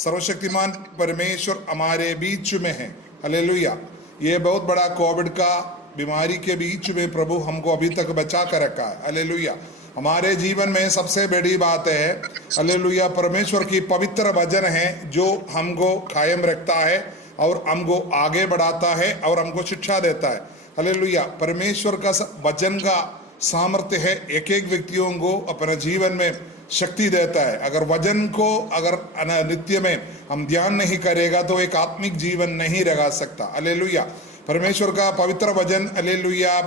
सर्वशक्तिमान परमेश्वर हमारे बीच में है। हालेलुया। ये बहुत बड़ा कोविड का बीमारी के बीच में प्रभु हमको अभी तक बचा कर रखा है। हालेलुया। हमारे जीवन में सबसे बड़ी बात है, हालेलुया, परमेश्वर की पवित्र वचन है जो हमको कायम रखता है और हमको आगे बढ़ाता है और हमको शिक्षा देता है। हालेलुया। परमेश्वर का वचन का सामर्थ्य है, एक एक व्यक्तियों को अपने जीवन में शक्ति देता है। अगर वचन को अगर नित्य में हम ध्यान नहीं करेगा तो एक आत्मिक जीवन नहीं रह सकता। हालेलुया। परमेश्वर का पवित्र वचन, हालेलुया,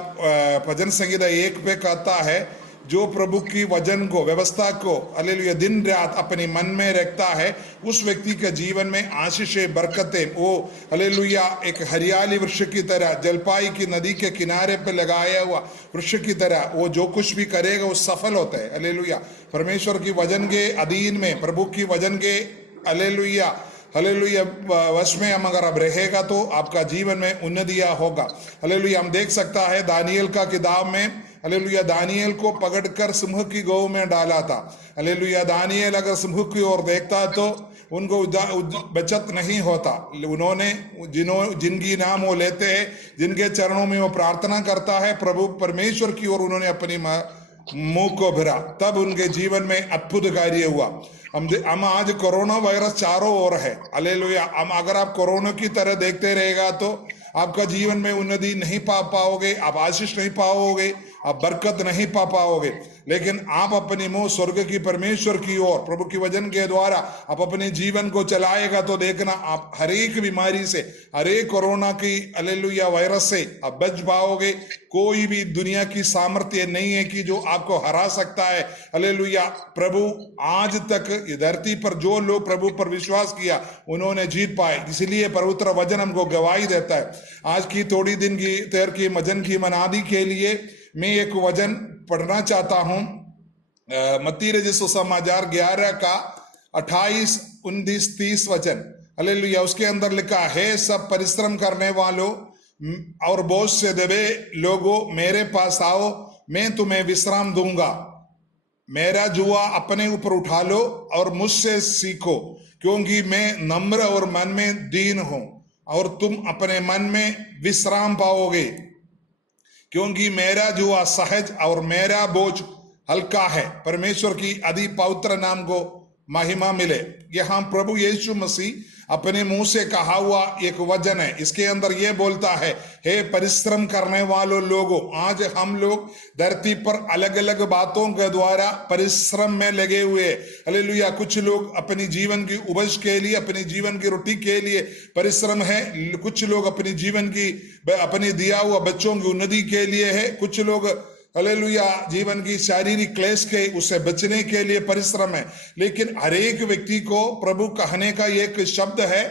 भजन संहिता 1 पे कहता है, जो प्रभु की वचन को, व्यवस्था को, हालेलुया, दिन रात अपने मन में रखता है, उस व्यक्ति के जीवन में आशीषें, बरकतें, वो हालेलुया एक हरियाली वृक्ष की तरह, जलपाई की नदी के किनारे पे लगाया हुआ वृक्ष की तरह, वो जो कुछ भी करेगा वो सफल होता है। हालेलुया। परमेश्वर की वचन के अधीन में, प्रभु की वचन के, हालेलुया, हालेलुया, वश में हम अगर अब रहेगा तो आपका जीवन में उन्नतियां होगा। हालेलुया। हम देख सकता है दानियल का किताब में, हालेलुया, दानियल को पकड़कर सिंह की गौ में डाला था। हालेलुया। दानियल अगर सिंह की ओर देखता तो उनको बचत नहीं होता। उन्होंने जिनकी नाम वो लेते हैं, जिनके चरणों में वो प्रार्थना करता है, प्रभु परमेश्वर की ओर उन्होंने अपनी मुंह को भिरा, तब उनके जीवन में अद्भुत कार्य हुआ। हम आज कोरोना वायरस चारों ओर है। हालेलुया। हम अगर आप कोरोना की तरह देखते रहेगा तो आपका जीवन में उन्नति नहीं पा पाओगे, आप आशीष नहीं पाओगे, आप बरकत नहीं पा पाओगे। लेकिन आप अपनी मुंह स्वर्ग की परमेश्वर की ओर, प्रभु की वचन के द्वारा आप अपने जीवन को चलाएगा तो देखना आप हर एक बीमारी से, हर एक कोरोना की, हालेलुया, वायरस से आप बच पाओगे। कोई भी दुनिया की सामर्थ्य नहीं है कि जो आपको हरा सकता है। हालेलुया। प्रभु आज तक धरती पर जो लोग प्रभु पर विश्वास किया उन्होंने जीत पाए, इसलिए पवित्र वचन हमको गवाही देता है। आज की थोड़ी दिन की तेर की वचन की मनादी के लिए मैं एक वचन पढ़ना चाहता हूं। मत्ती रचित सुसमाचार 11 का 28, 29, 30 वचन। हालेलुया। उसके अंदर लिखा है, सब परिश्रम करने वालों और बोझ से दबे लोगों, मेरे पास आओ, मैं तुम्हें विश्राम दूंगा। मेरा जुआ अपने ऊपर उठा लो और मुझसे सीखो, क्योंकि मैं नम्र और मन में दीन हूं, और तुम अपने मन में विश्राम पाओगे। क्योंकि मेरा जुआ सहज और मेरा बोझ हल्का है। परमेश्वर की अति पवित्र नाम को महिमा मिले। यहाँ प्रभु यीशु मसीह अपने मुंह से कहा हुआ एक वचन है। इसके अंदर ये बोलता है, हे परिश्रम करने वालों लोगों, आज हम लोग धरती पर अलग अलग बातों के द्वारा परिश्रम में लगे हुए। हालेलुया। कुछ लोग अपनी जीवन की उपज के लिए, अपनी जीवन की रोटी के लिए परिश्रम है। कुछ लोग अपनी जीवन की, अपने दिया हुआ बच्चों की उन्नति के लिए है। कुछ लोग, हालेलुया, जीवन की शारीरिक क्लेश के, उससे बचने के लिए परिश्रम है। लेकिन हर एक व्यक्ति को प्रभु कहने का एक शब्द है,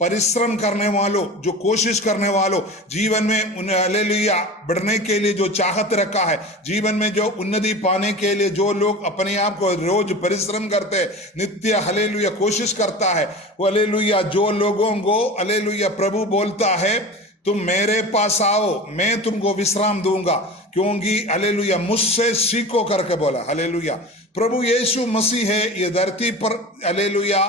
परिश्रम करने वालों, जो कोशिश करने वालों, जीवन में उन्हें, हालेलुया, बढ़ने के लिए जो चाहत रखा है, जीवन में जो उन्नति पाने के लिए जो लोग अपने आप को रोज परिश्रम करते हैं, नित्य, हालेलुया, कोशिश करता है, हालेलुया, जो लोगों को, हालेलुया, प्रभु बोलता है, तुम मेरे पास आओ, मैं तुमको विश्राम दूंगा, क्योंकि, हालेलुया, मुझसे सीखो करके बोला। हालेलुया। प्रभु यीशु मसीह है ये धरती पर, हालेलुया,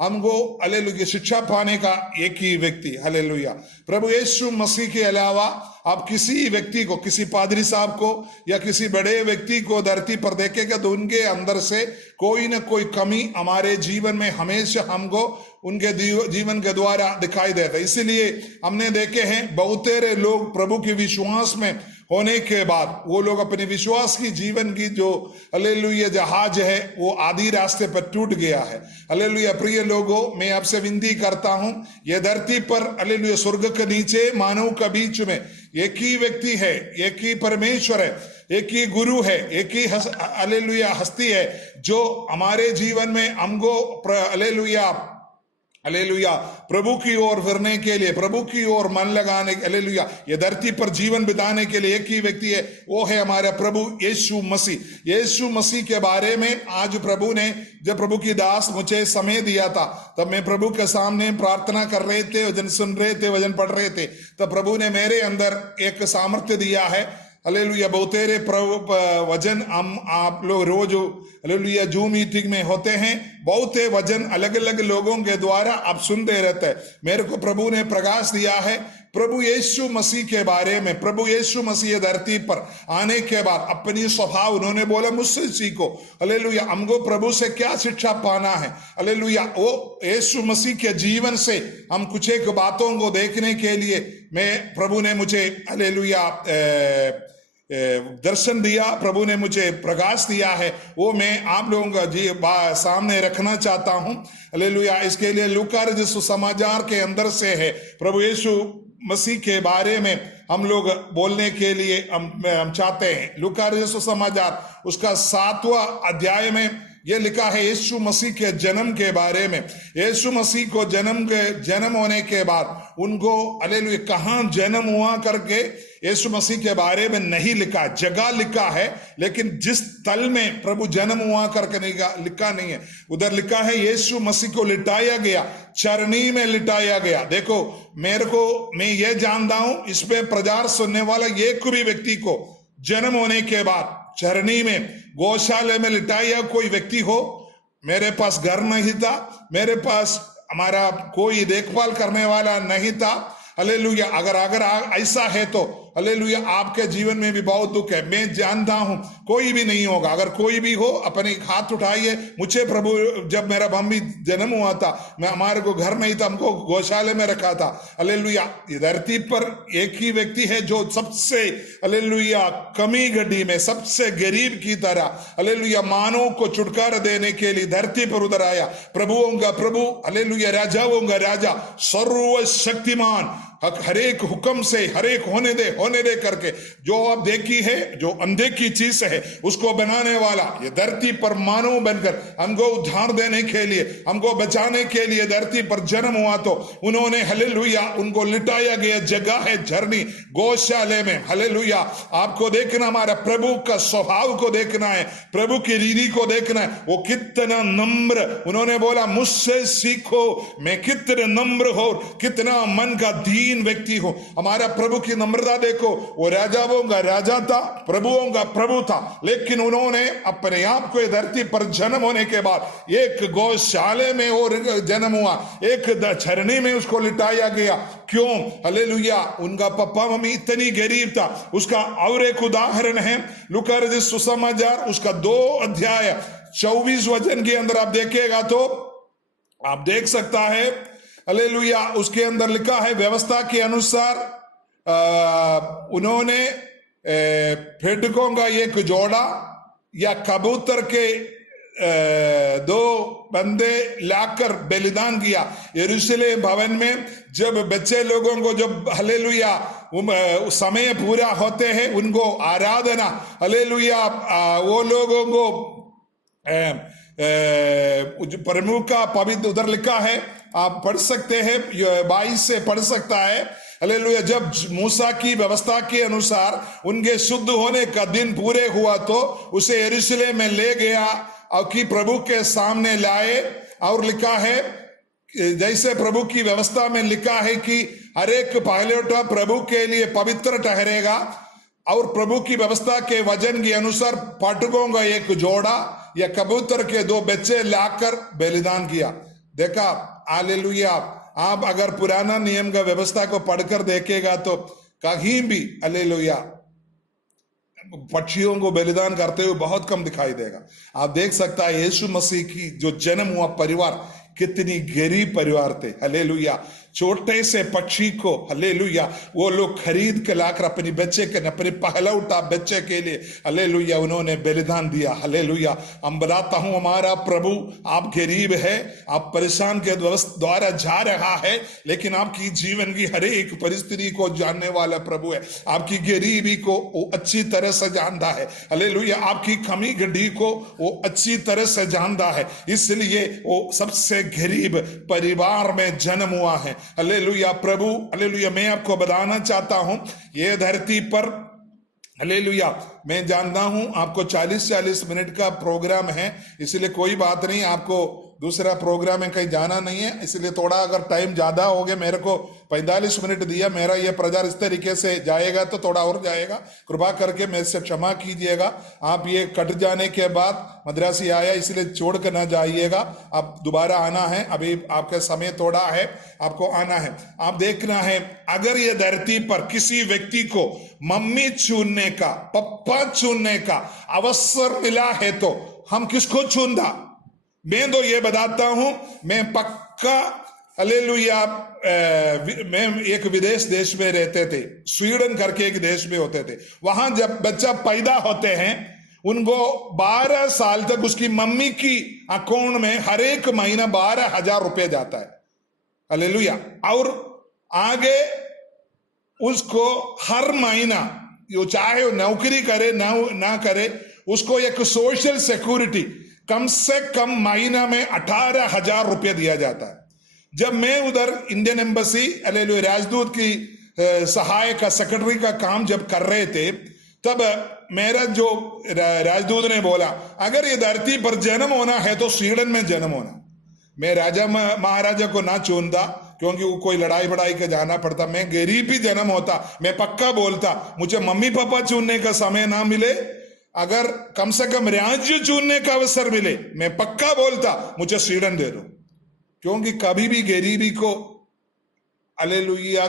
हमको, हालेलुया, शिक्षा पाने का एक ही व्यक्ति। हालेलुया। प्रभु यीशु मसीह के अलावा आप किसी व्यक्ति को, किसी पादरी साहब को या किसी बड़े व्यक्ति को धरती पर देखेगा तो उनके अंदर से कोई ना कोई कमी हमारे जीवन में हमेशा हमको उनके जीवन के द्वारा दिखाई देता है। इसलिए हमने देखे हैं बहुतेरे लोग प्रभु के विश्वास में होने के बाद वो लोग अपने विश्वास की जीवन की जो, हालेलुया, जहाज है वो आधी रास्ते पर टूट गया है। हालेलुया। प्रिय लोगों, मैं आपसे विनती करता हूं, ये धरती पर, हालेलुया, स्वर्ग के नीचे मानव के बीच में एक ही व्यक्ति है, एक ही परमेश्वर है, एक ही गुरु है, एक ही हालेलुया हस्ती है जो हमारे जीवन में हमको, हालेलुया, हालेलुया, प्रभु की ओर फिरने के लिए, प्रभु की ओर मन लगाने, हालेलुया, ये धरती पर जीवन बिताने के लिए एक ही व्यक्ति है, वो है हमारा प्रभु यीशु मसीह। यीशु मसीह के बारे में आज प्रभु ने, जब प्रभु की दास मुझे समय दिया था, तब मैं प्रभु के सामने प्रार्थना कर रहे थे, वचन सुन रहे थे, वचन पढ़ रहे थे, तब प्रभु ने मेरे अंदर एक सामर्थ्य दिया है, हालेलुया। बहुतेरे वजन हम आप लोग रोज हालेलुया जूम मीटिंग में होते हैं, बहुत वजन अलग अलग लोगों के द्वारा आप सुनते रहते हैं। मेरे को प्रभु ने प्रकाश दिया है प्रभु यीशु मसीह के बारे में। प्रभु यीशु मसीह धरती पर आने के बाद अपनी स्वभाव उन्होंने बोला मुझसे सीखो। हालेलुया। हमको प्रभु से क्या शिक्षा पाना है? हालेलुया। वो यीशु मसीह के जीवन से हम कुछ एक बातों को देखने के लिए मैं प्रभु ने मुझे हालेलुया दर्शन दिया, प्रभु ने मुझे प्रकाश दिया है, वो मैं आप लोगों का सामने रखना चाहता हूं। हालेलुया। इसके लिए लूका रचित समाचार के अंदर से है प्रभु यीशु मसीह के बारे में हम लोग बोलने के लिए हम चाहते हैं। लूका रचित समाचार उसका 7वां अध्याय में यह लिखा है यीशु मसीह के जन्म के बारे में। यीशु मसीह को जन्म होने के बाद उनको हालेलुया कहां जन्म हुआ करके यीशु मसीह के बारे में नहीं लिखा, जगह लिखा है, लेकिन जिस तल में प्रभु जन्म हुआ करके लिखा नहीं है। उधर लिखा है यीशु मसीह को लिटाया गया, चरनी में लिटाया गया। देखो मैं ये जानता हूं इसमें प्रचार सुनने वाला एक भी व्यक्ति को जन्म होने के बाद चरनी में गौशाले में लिटाया कोई व्यक्ति हो। मेरे पास घर नहीं था, मेरे पास हमारा कोई देखभाल करने वाला नहीं था। हालेलुया। अगर ऐसा है तो हालेलुया आपके जीवन में भी बहुत दुख है, मैं जानता हूं कोई भी नहीं होगा। अगर कोई भी हो अपने हाथ उठाइए। मुझे प्रभु जब मेरा मम्मी जन्म हुआ था मैं हमारे को घर नहीं था, हमको गौशाले में रखा था। हालेलुया। धरती पर एक ही व्यक्ति है जो सबसे हालेलुया कमी गड्डी में सबसे गरीब की तरह हालेलुया मानव को छुटकारा देने के लिए धरती पर उतर आया। प्रभुओं का प्रभु हालेलुया राजाओं का राजा सर्वशक्तिमान हरेक हुक्म से हरेक होने दे करके जो आप देखी है, जो अनदेखी चीज है उसको बनाने वाला ये धरती पर मानव बनकर हमको उद्धार देने के लिए, हमको बचाने के लिए धरती पर जन्म हुआ। तो उन्होंने हालेलुया उनको लिटाया गया जगह है झरनी गौशाले में। हालेलुया। आपको देखना हमारा प्रभु का स्वभाव को देखना है, प्रभु की रीति को देखना है। वो कितना नम्र, उन्होंने बोला मुझसे सीखो मैं कितना नम्र हो, कितना मन का दीन व्यक्ति हो। हमारा प्रभु की नम्रता देखो, वो राजाओं का राजा था, प्रभुओं का प्रभु था, लेकिन उन्होंने अपने आप को धरती पर जन्म होने के बाद एक गौशाले में वो जन्म हुआ, एक झरने में उसको लिटाया गया। क्यों? हालेलुया। उनका पापा मम्मी इतनी गरीब था। उसका और एक उदाहरण है लूका रचित सुसमाचार उसका 2 अध्याय 24 वचन के अंदर आप देखेगा तो आप देख सकता है हालेलुया उसके अंदर लिखा है व्यवस्था के अनुसार उन्होंने भेड़कों का एक जोड़ा या कबूतर के 2 बंदे लाकर बलिदान किया। यरूशलेम भवन में जब बच्चे लोगों को जब हालेलुया समय पूरा होते हैं उनको आराधना हालेलुया वो लोगों को प्रमुख का पवित्र उधर लिखा है, आप पढ़ सकते हैं 22 से पढ़ सकता है। हालेलुया। जब मूसा की व्यवस्था के अनुसार उनके शुद्ध होने का दिन पूरे हुआ तो उसे यरूशलेम में ले गया और कि प्रभु के सामने लाए। और लिखा है जैसे प्रभु की व्यवस्था में लिखा है कि हर एक पहलौठा प्रभु के लिए पवित्र ठहरेगा और प्रभु की व्यवस्था के वजन के अनुसार पाठकों का एक जोड़ा या कबूतर के 2 बच्चे लाकर बलिदान किया। देखा हालेलुया। आप अगर पुराना नियम का व्यवस्था को पढ़कर देखेगा तो कहीं भी हालेलुया पक्षियों को बलिदान करते हुए बहुत कम दिखाई देगा। आप देख सकता है यीशु मसीह की जो जन्म हुआ परिवार कितनी गरीब परिवार थे। हालेलुया। छोटे से पक्षी को हालेलुया वो लोग खरीद के लाकर अपनी बच्चे के अपने पहलौठा बच्चे के लिए हालेलुया उन्होंने बलिदान दिया। हालेलुया। हम बताता हूं हमारा प्रभु आप गरीब है, आप परेशान के द्वारा जा रहा है, लेकिन आपकी जीवन की हर एक परिस्थिति को जानने वाला प्रभु है। आपकी गरीबी को वो अच्छी तरह से जानता है। हालेलुया। आपकी कमी गड्ढी को वो अच्छी तरह से जानता है, इसलिए वो सबसे गरीब परिवार में जन्म हुआ है। हालेलुया। प्रभु हालेलुया मैं आपको बताना चाहता हूं ये धरती पर हालेलुया मैं जानता हूं आपको 40-40 मिनट का प्रोग्राम है, इसलिए कोई बात नहीं, आपको दूसरा प्रोग्राम में कहीं जाना नहीं है, इसलिए थोड़ा अगर टाइम ज्यादा हो गया, मेरे को 45 मिनट दिया, मेरा ये प्रचार इस तरीके से जाएगा तो थोड़ा और जाएगा, कृपा करके मेरे से क्षमा कीजिएगा। आप ये कट जाने के बाद मद्रासी आया इसलिए छोड़ कर ना जाइएगा, आप दोबारा आना है, अभी आपका समय थोड़ा है, आपको आना है। आप देखना है, अगर ये धरती पर किसी व्यक्ति को मम्मी चुनने का, पप्पा चुनने का अवसर मिला है तो हम किसको चुनता? मैं तो ये बताता हूं, मैं पक्का हालेलुया, मैं एक विदेश देश में रहते थे, स्वीडन करके एक देश में होते थे। वहां जब बच्चा पैदा होते हैं उनको 12 साल तक उसकी मम्मी की अकाउंट में हर एक महीना 12,000 रुपये जाता है। हालेलुया। और आगे उसको हर महीना, जो चाहे वो नौकरी करे ना करे, उसको एक सोशल सिक्योरिटी कम से कम महीना में 18,000 रुपया दिया जाता है। जब मैं उधर इंडियन एम्बेसी हालेलुया राजदूत की सहायक सेक्रेटरी का काम जब कर रहे थे, तब मेरा जो राजदूत ने बोला, अगर ये धरती पर जन्म होना है तो स्वीडन में जन्म होना। मैं राजा महाराजा को ना चुनता, क्योंकि वो कोई लड़ाई बड़ाई के जाना पड़ता। मैं गरीब ही जन्म होता, मैं पक्का बोलता, मुझे मम्मी पापा चुनने का समय ना मिले, अगर कम से कम राज्य चुनने का अवसर मिले, मैं पक्का बोलता मुझे स्वीडन दे दो। क्योंकि कभी भी गरीबी को हालेलुया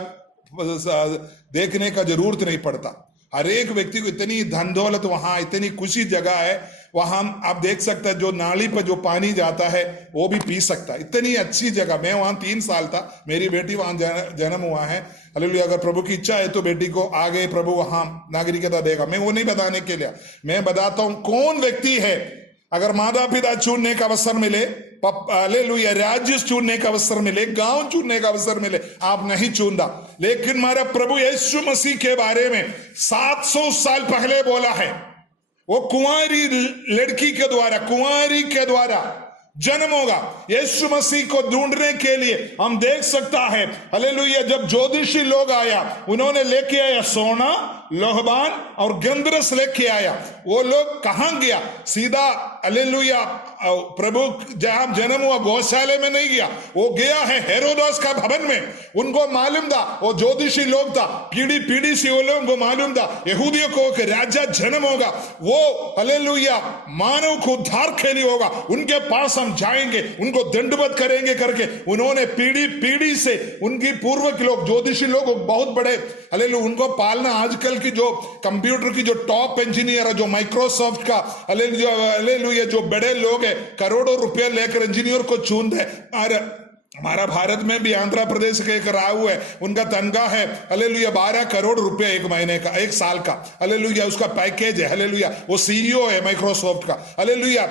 देखने का जरूरत नहीं पड़ता। हर एक व्यक्ति को इतनी धन दौलत, वहां इतनी खुशी जगह है, वहां आप देख सकते हैं जो नाली पर जो पानी जाता है वो भी पी सकता है, इतनी अच्छी जगह। मैं वहां 3 साल था, मेरी बेटी वहां जन्म हुआ है। हालेलुया। अगर प्रभु की इच्छा है तो बेटी को आगे प्रभु वहां नागरिकता देगा। मैं वो नहीं बताने के लिए, मैं बताता हूं कौन व्यक्ति है, अगर माता पिता चुनने का अवसर मिले, हालेलुया राज्य चुनने का अवसर मिले, गांव चुनने का अवसर मिले, आप नहीं चुनता। लेकिन हमारा प्रभु यीशु मसीह के बारे में 700 साल पहले बोला है, वो कुंवारी लड़की के द्वारा, कुंवारी के द्वारा जन्म होगा। यीशु मसीह को ढूंढने के लिए हम देख सकता है हालेलुया, जब ज्योतिषी लोग आया, उन्होंने लेके आया सोना, लोहबान और गंधरस लेके आया। वो लोग कहां गया? सीधा हालेलुया प्रभु जहां जन्म हुआ गौशाले में नहीं गया, वो गया है हेरोदेस का भवन में। उनको मालूम था, वो ज्योतिषी लोग था, पीढ़ी पीढ़ी से वो लोगों को मालूम था यहूदियों को कि राजा जन्म होगा, वो हालेलुया मानव को उद्धार के लिए होगा, उनके पास हम जाएंगे, उनको दंडवत करेंगे करके उन्होंने पीढ़ी पीढ़ी से उनकी पूर्व के लोग, ज्योतिषी लोग बहुत बड़े हालेलुया, उनको पालना। आजकल की जो कंप्यूटर की जो टॉप इंजीनियर है, जो माइक्रोसॉफ्ट का हालेलुया जो बड़े लोग हैं, करोड़ों रुपए लेकर इंजीनियर को चुनते हैं। और हमारा भारत में भी आंध्र प्रदेश के एक राहु है, उनका तनख्वाह है हालेलुया 12 करोड़ रुपए एक महीने का, एक साल का। हालेलुया उसका पैकेज है। हालेलुया वो सीईओ है माइक्रोसॉफ्ट का। हालेलुया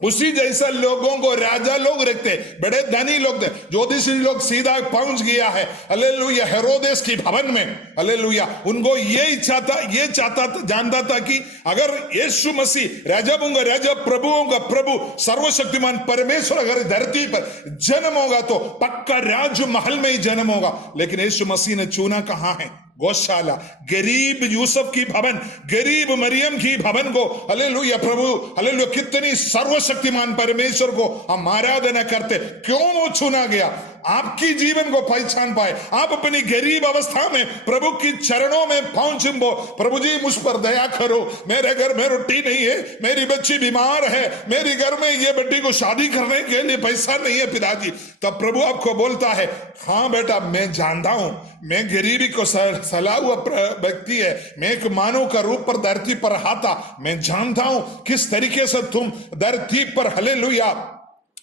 उसी जैसा लोगों को राजा लोग रखते, बड़े धनी लोग थे, ज्योतिषी लोग सीधा पहुंच गया है हालेलुया हेरोदेस की भवन में। हालेलुया उनको ये इच्छा था, ये चाहता था, जानता था कि अगर यीशु मसीह राजा होगा, राजा प्रभु होगा, प्रभु सर्वशक्तिमान परमेश्वर अगर धरती पर जन्म होगा तो पक्का राज महल में ही जन्म होगा। लेकिन यीशु मसीह ने चुना कहां है? गौशाला, गरीब यूसुफ की भवन, गरीब मरियम की भवन को। हालेलुया प्रभु हालेलुया कितनी सर्वशक्तिमान परमेश्वर को हम आराधना करते, क्यों वो चुना गया? आपकी जीवन को पहचान पाए, आप अपनी गरीब अवस्था में प्रभु की चरणों में पहुंच, प्रभु जी मुझ पर दया करो, मेरे घर में रोटी नहीं है, मेरी बच्ची बीमार है, मेरे घर में ये बेटी को शादी करने के लिए पैसा नहीं है पिताजी। तब प्रभु आपको बोलता है, हाँ बेटा मैं जानता हूं, मैं गरीबी को सला हुआ व्यक्ति है, मैं एक मानव का रूप पर धरती पर आता, मैं जानता हूं किस तरीके से तुम धरती पर हालेलुया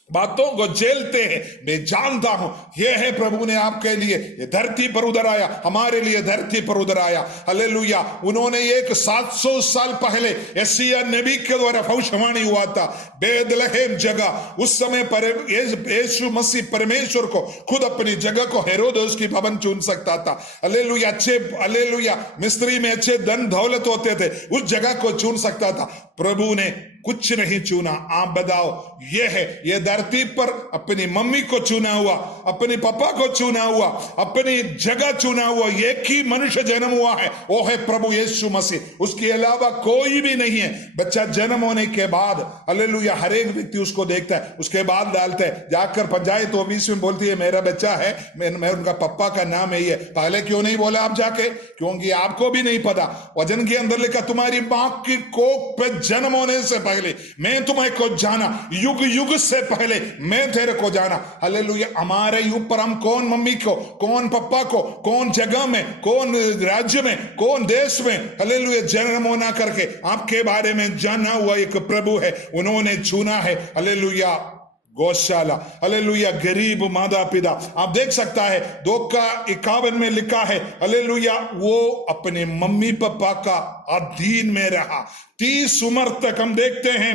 बातों को झेलते हैं, मैं जानता हूं। यह है प्रभु ने आपके लिए ये धरती पर उधर आया, हमारे लिए धरती पर उधर आया। हालेलुया उन्होंने एक 700 साल पहले यशायाह नबी के द्वारा भविष्यवाणी हुआ था, बेथलेहम जगह। उस समय पर यीशु मसीह परमेश्वर को खुद अपनी जगह को हेरोदेस की भवन चुन सकता था। हालेलुया अच्छे हालेलुया मिस्त्री में अच्छे धन दौलत होते थे, उस जगह को चुन सकता था। प्रभु ने कुछ नहीं चुना। आप बताओ, ये है, ये धरती पर अपनी मम्मी को चुना हुआ अपने पापा को चुना हुआ, अपनी जगह चुना हुआ एक ही मनुष्य जन्म हुआ है, वो है प्रभु यीशु मसीह। उसके अलावा कोई भी नहीं है। बच्चा जन्म होने के बाद हालेलुया हर एक व्यक्ति उसको देखता है, उसके बाद डालता है। जाकर पंचायत ऑफिस में बोलती है मेरा बच्चा है, मैं उनका पप्पा का नाम है ये। पहले क्यों नहीं बोला आप जाके? क्योंकि आपको भी नहीं पता। वचन के अंदर लिखा तुम्हारी मां की कोख पे जन्म होने से पहले मैं तुम्हें को जाना, युग युग से पहले मैं तेरे को जाना। हालेलुया। हमारे ऊपर हम कौन मम्मी को, कौन पप्पा को, कौन जगह में, कौन राज्य में, कौन देश में हालेलुया जन्म होना करके आपके बारे में जाना हुआ एक प्रभु है, उन्होंने चुना है। हालेलुया। गौशाला, हालेलुया, गरीब माता पिता। आप देख सकता है 2:51 में लिखा है हालेलुया वो अपने मम्मी पापा का अधीन में रहा 30 उम्र तक। हम देखते हैं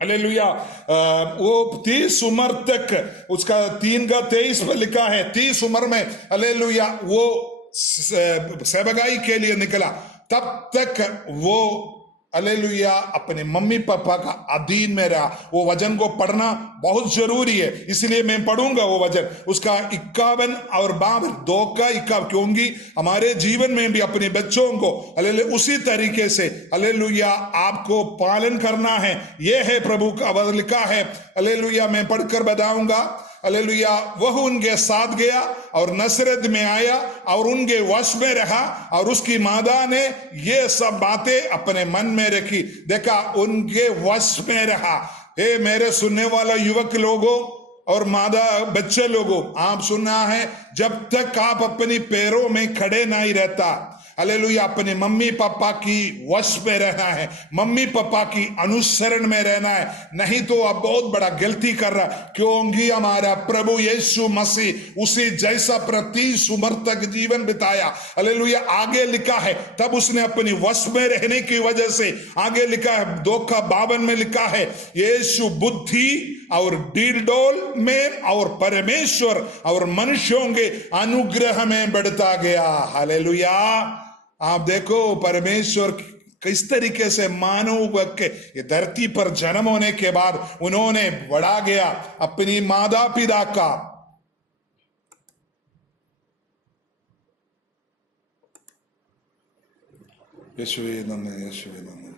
हालेलुया वो 30 उम्र तक, उसका 3:23 में लिखा है 30 उम्र में हालेलुया वो सेवकाई के लिए निकला। तब तक वो हालेलुया अपने मम्मी पापा का अधीन में रहा। वो वचन को पढ़ना बहुत जरूरी है, इसलिए मैं पढ़ूंगा वो वचन, उसका 51 और 52 2:51, क्योंकि हमारे जीवन में भी अपने बच्चों को हालेलुया उसी तरीके से हालेलुया आपको पालन करना है। ये है प्रभु का वचन लिखा है हालेलुया। मैं पढ़कर बताऊंगा हालेलुया। वह उनके साथ गया और नसरत में आया और उनके वश में रहा, और उसकी मादा ने ये सब बातें अपने मन में रखी। देखा, उनके वश में रहा। हे मेरे सुनने वाला युवक लोगों और मादा बच्चे लोगों, आप सुनना है, जब तक आप अपनी पैरों में खड़े नहीं रहता हालेलुया अपने मम्मी पापा की वश में रहना है, मम्मी पापा की अनुसरण में रहना है, नहीं तो आप बहुत बड़ा गलती कर रहा है। क्योंकि हमारा प्रभु यीशु मसीह उसी जैसा 30 उम्र तक जीवन बिताया। हालेलुया। आगे लिखा है तब उसने अपनी वश में रहने की वजह से, आगे लिखा है 2:52 में लिखा है यीशु बुद्धि और डीडोल में और परमेश्वर और मनुष्यों के अनुग्रह में बढ़ता गया। हालेलुया। आप देखो परमेश्वर किस तरीके से मानव के ये धरती पर जन्म होने के बाद उन्होंने बढ़ा गया अपनी माता पिता का। यीशुवे नंदन, यीशुवे नंदन।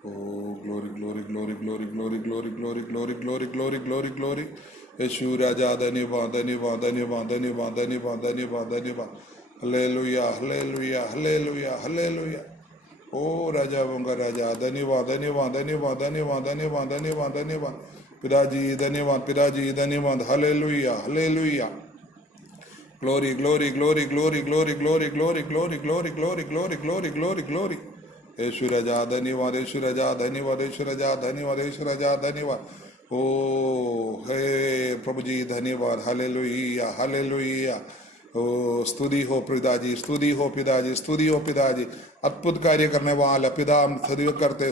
Oh, glory, glory, glory, glory, glory, glory, glory, glory, glory, glory, glory, glory. यीशु राजा धन्यवाद, धन्यवाद, धन्यवाद, धन्यवाद, धन्यवाद, धन्यवाद, धन्यवाद। Hallelujah, hallelujah, hallelujah, hallelujah. ओ राजा होगा राजा, धन्यवाद, धन्यवाद, धन्यवाद, धन्यवाद, धन्यवाद, धन्यवाद, धन्यवाद। पिताजी धन्यवाद, पिताजी धन्यवाद। Hallelujah, hallelujah. Glory, glory, glory, glory, glory, glory, glory, glory, glory, glory, glory, glory, glory, glory. यीशु राजा धन्यवाद, यीशु राजा धन्यवाद, यीशु राजा धन्यवाद, यीशु राजा धन्यवाद। ओ हे प्रभु जी धन्यवाद। Hallelujah, hallelujah. ओ स्तुति हो पिताजी, स्तुति हो पिताजी, स्तुति हो पिताजी। अद्भुत कार्य करने वाला पिता, हम